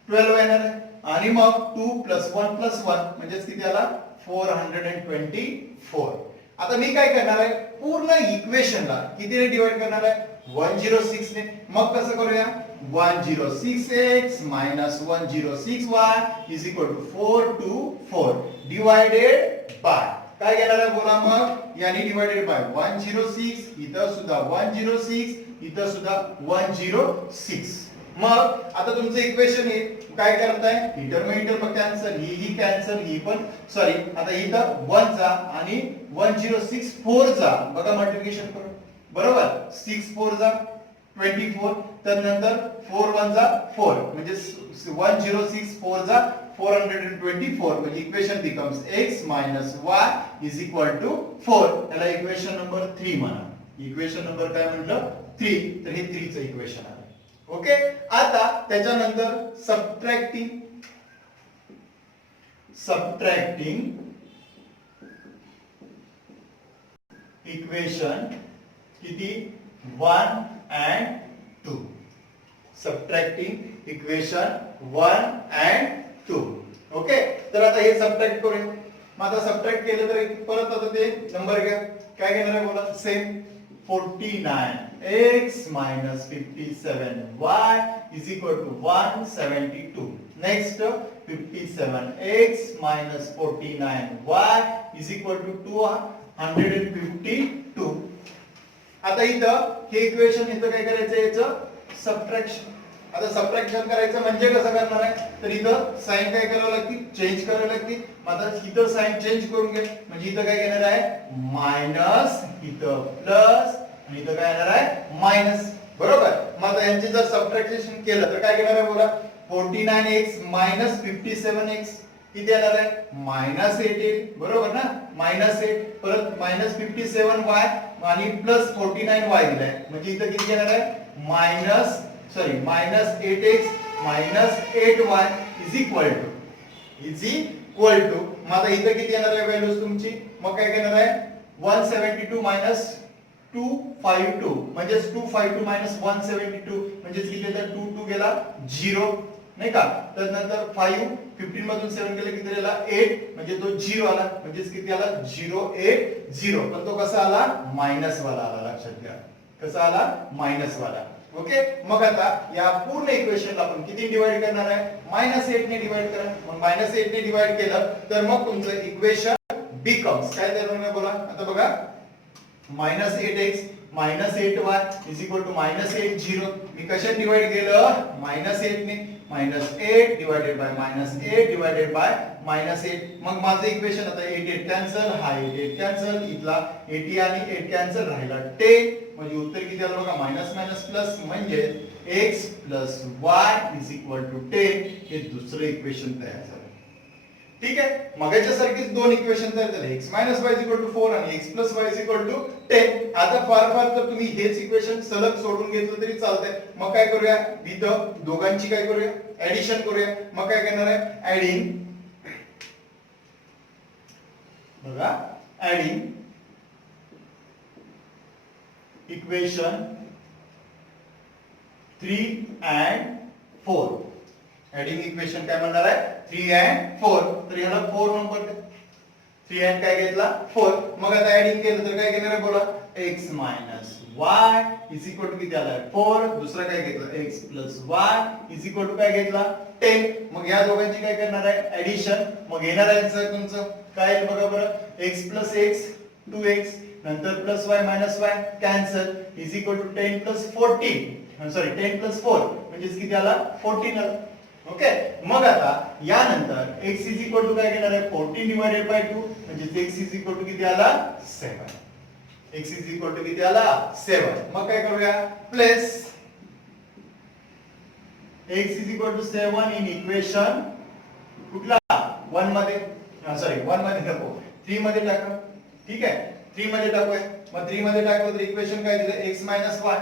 12 येणार आहे. आणि मग 2 प्लस 1 प्लस 1 म्हणजेच किती आला 424. आता मी काय करणार आहे पूर्ण इक्वेशनला कितीने डिवाइड करणार आहे 106 ने. मग कसं करूया 106x minus 106y is equal to 424 divided by काय घेणार आहे बोला मग याने डिवाइडेड बाय 106 इथं सुद्धा 106 इथं सुद्धा 106. मग आता तुमचं इक्वेशन आहे काय करताय डिटरमिनेंटर कॅन्सल ही कॅन्सल ही पण सॉरी आता इथं 1 जा आणि 106 4 जा बघा मल्टिप्लिकेशन करून बरोबर 6 4 जा 24 तर नंतर 4 1 जा 4 म्हणजे 106 4 जा 424 म्हणजे equation becomes x minus y is equal to 4 याला इक्वेशन नंबर 3 म्हणा. इक्वेशन नंबर काय म्हटलं 3 तर हे 3 चं इक्वेशन आहे. ओके आता त्याच्यानंतर सबट्रॅक्टिंग इक्वेशन किती 1 and 2 subtracting equation 1 and 2 okay तर आता हे सबट्रॅक्ट करूया. मग आता सबट्रॅक्ट केलं तर परत आता ते नंबर घ्या काय घेणार आहे बोला same 49x minus 57y is equal to 172. Next 57x minus 49y is equal to 252. आता इथं हे इक्वेशन इथं काय करायचं याचं सबट्रॅक्शन. आता सबट्रॅक्शन करायचं म्हणजे कसं करणार आहे तर इथं साइन काय करावं लागते चेंज करावं लागते. आता इथं साइन चेंज करून घे म्हणजे इथं काय घेणार आहे मायनस इथं प्लस आणि इथं काय येणार आहे मायनस बरोबर. मग आता यांचे जर सबट्रॅक्शन केलं तर काय घेणार आहे बोला 49x minus 57x किती येणार आहे मायनस 8 येईल बरोबर ना मायनस 8 परत मायनस 57y आणि प्लस 49y दिलाय म्हणजे इथं किती येणार आहे minus 8x minus 8y is equal to मग आता इथं किती येणार आहे व्हॅल्यूज तुमची मग काय घेणार आहे 172 minus 252 म्हणजे 252 minus 172 म्हणजे किती येतं 2 2 गेला 0 नाही का तर नंतर 5 15 मधून 7 गेले किती राहिला 8 म्हणजे तो 0 आला म्हणजे किती आला 080 पण तो कसा आला मायनस वाला आला लक्षात घ्या कसा आला मायनस वाला. ओके मग आता या पूर्ण इक्वेशनला आपण किती डिवाइड करणार आहे -8 ने डिवाइड करा. मग -8 ने डिवाइड केलं तर मग तुमचं इक्वेशन बिकम्स काय तर बोला आता बघा -8x minus 8y is equal to -80 मी कशाने डिवाइड केलं -8 ने -8 divided by -8 divided by -8 मग माझं इक्वेशन आता 8 कॅन्सल हा 8 कॅन्सल इथला 80 आणि 8 कॅन्सल राहिला 10 म्हणजे उत्तर किती आलं बघा मायनस मायनस प्लस म्हणजे x y is equal to 10 हे दुसरं इक्वेशन तयार झालं. ठीक आहे मगाच्या सारखीच दोन इक्वेशन तयार झाले x y is equal to 4 आणि x y is equal to 10. आता फार तर तुम्ही हेच इक्वेशन सलग सोडून घेतलं तरी चालतंय. मग काय करूया इथं दोघांची काय करूया ऍडिशन करूया. मग काय करणार आहे ऍडिंग बघा adding equation 3 and 4 adding equation काय म्हणणार आहे 3 and 4 तर याला 4 नंबर दे 3 and काय घेतला 4 मग आता ऍडिंग केलं तर काय घेणार आहे बोला x y is equal to किती आला 4 दुसरा काय घेतला x y is equal to काय घेतला 10 मग या दोघांची काय करणार आहे ऍडिशन मग येणार आहे सर तुमचं काय आहे बघा बरं x 2x नंतर plus y minus y cancel is equal to 10 plus 14 sorry 10 plus 4 म्हणजे किती आला 14 आला. ओके मग आता यानंतर x इज इक्वल टू काय घेणार आहे 14 डिवाइडेड बाय 2 म्हणजे x इज इक्वल टू किती आला 7 x इज इक्वल टू किती आला 7 मग काय करूया plus x is equal to 7 in equation कुठला 1 मध्ये सॉरी 1 मध्ये नको 3 मध्ये टाका. ठीक आहे 3 मध्ये टाकूया मग 3 मध्ये टाकलं तर इक्वेशन काय दिलं x y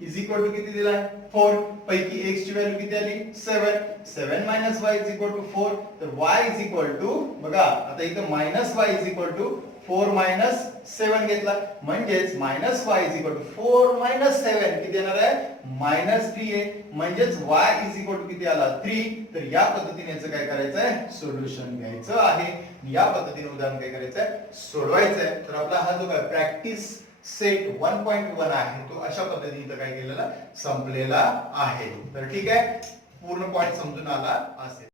is equal to किती दिलाय 4 पैकी x ची व्हॅल्यू किती आली 7 minus y is equal to 4 तर y इज इक्वल टू बघा आता इथं minus y is equal to 4 minus 7 घेतला म्हणजेच minus y is equal to 4 minus 7 किती येणार आहे मायनस 3 आहे म्हणजेच y इज इक्वल टू किती आला 3 तर या पद्धतीने याचं काय करायचं आहे सोल्युशन घ्यायचं आहे. या पद्धतीने उदाहरण काय करायचं आहे सोडवायचं आहे. तर आपला हा जो काय प्रॅक्टिस सेट 1.1 आहे तो अशा पद्धतीने काय केलेला संपलेला आहे. तर ठीक आहे पूर्ण पॉइंट समजून आला असेल.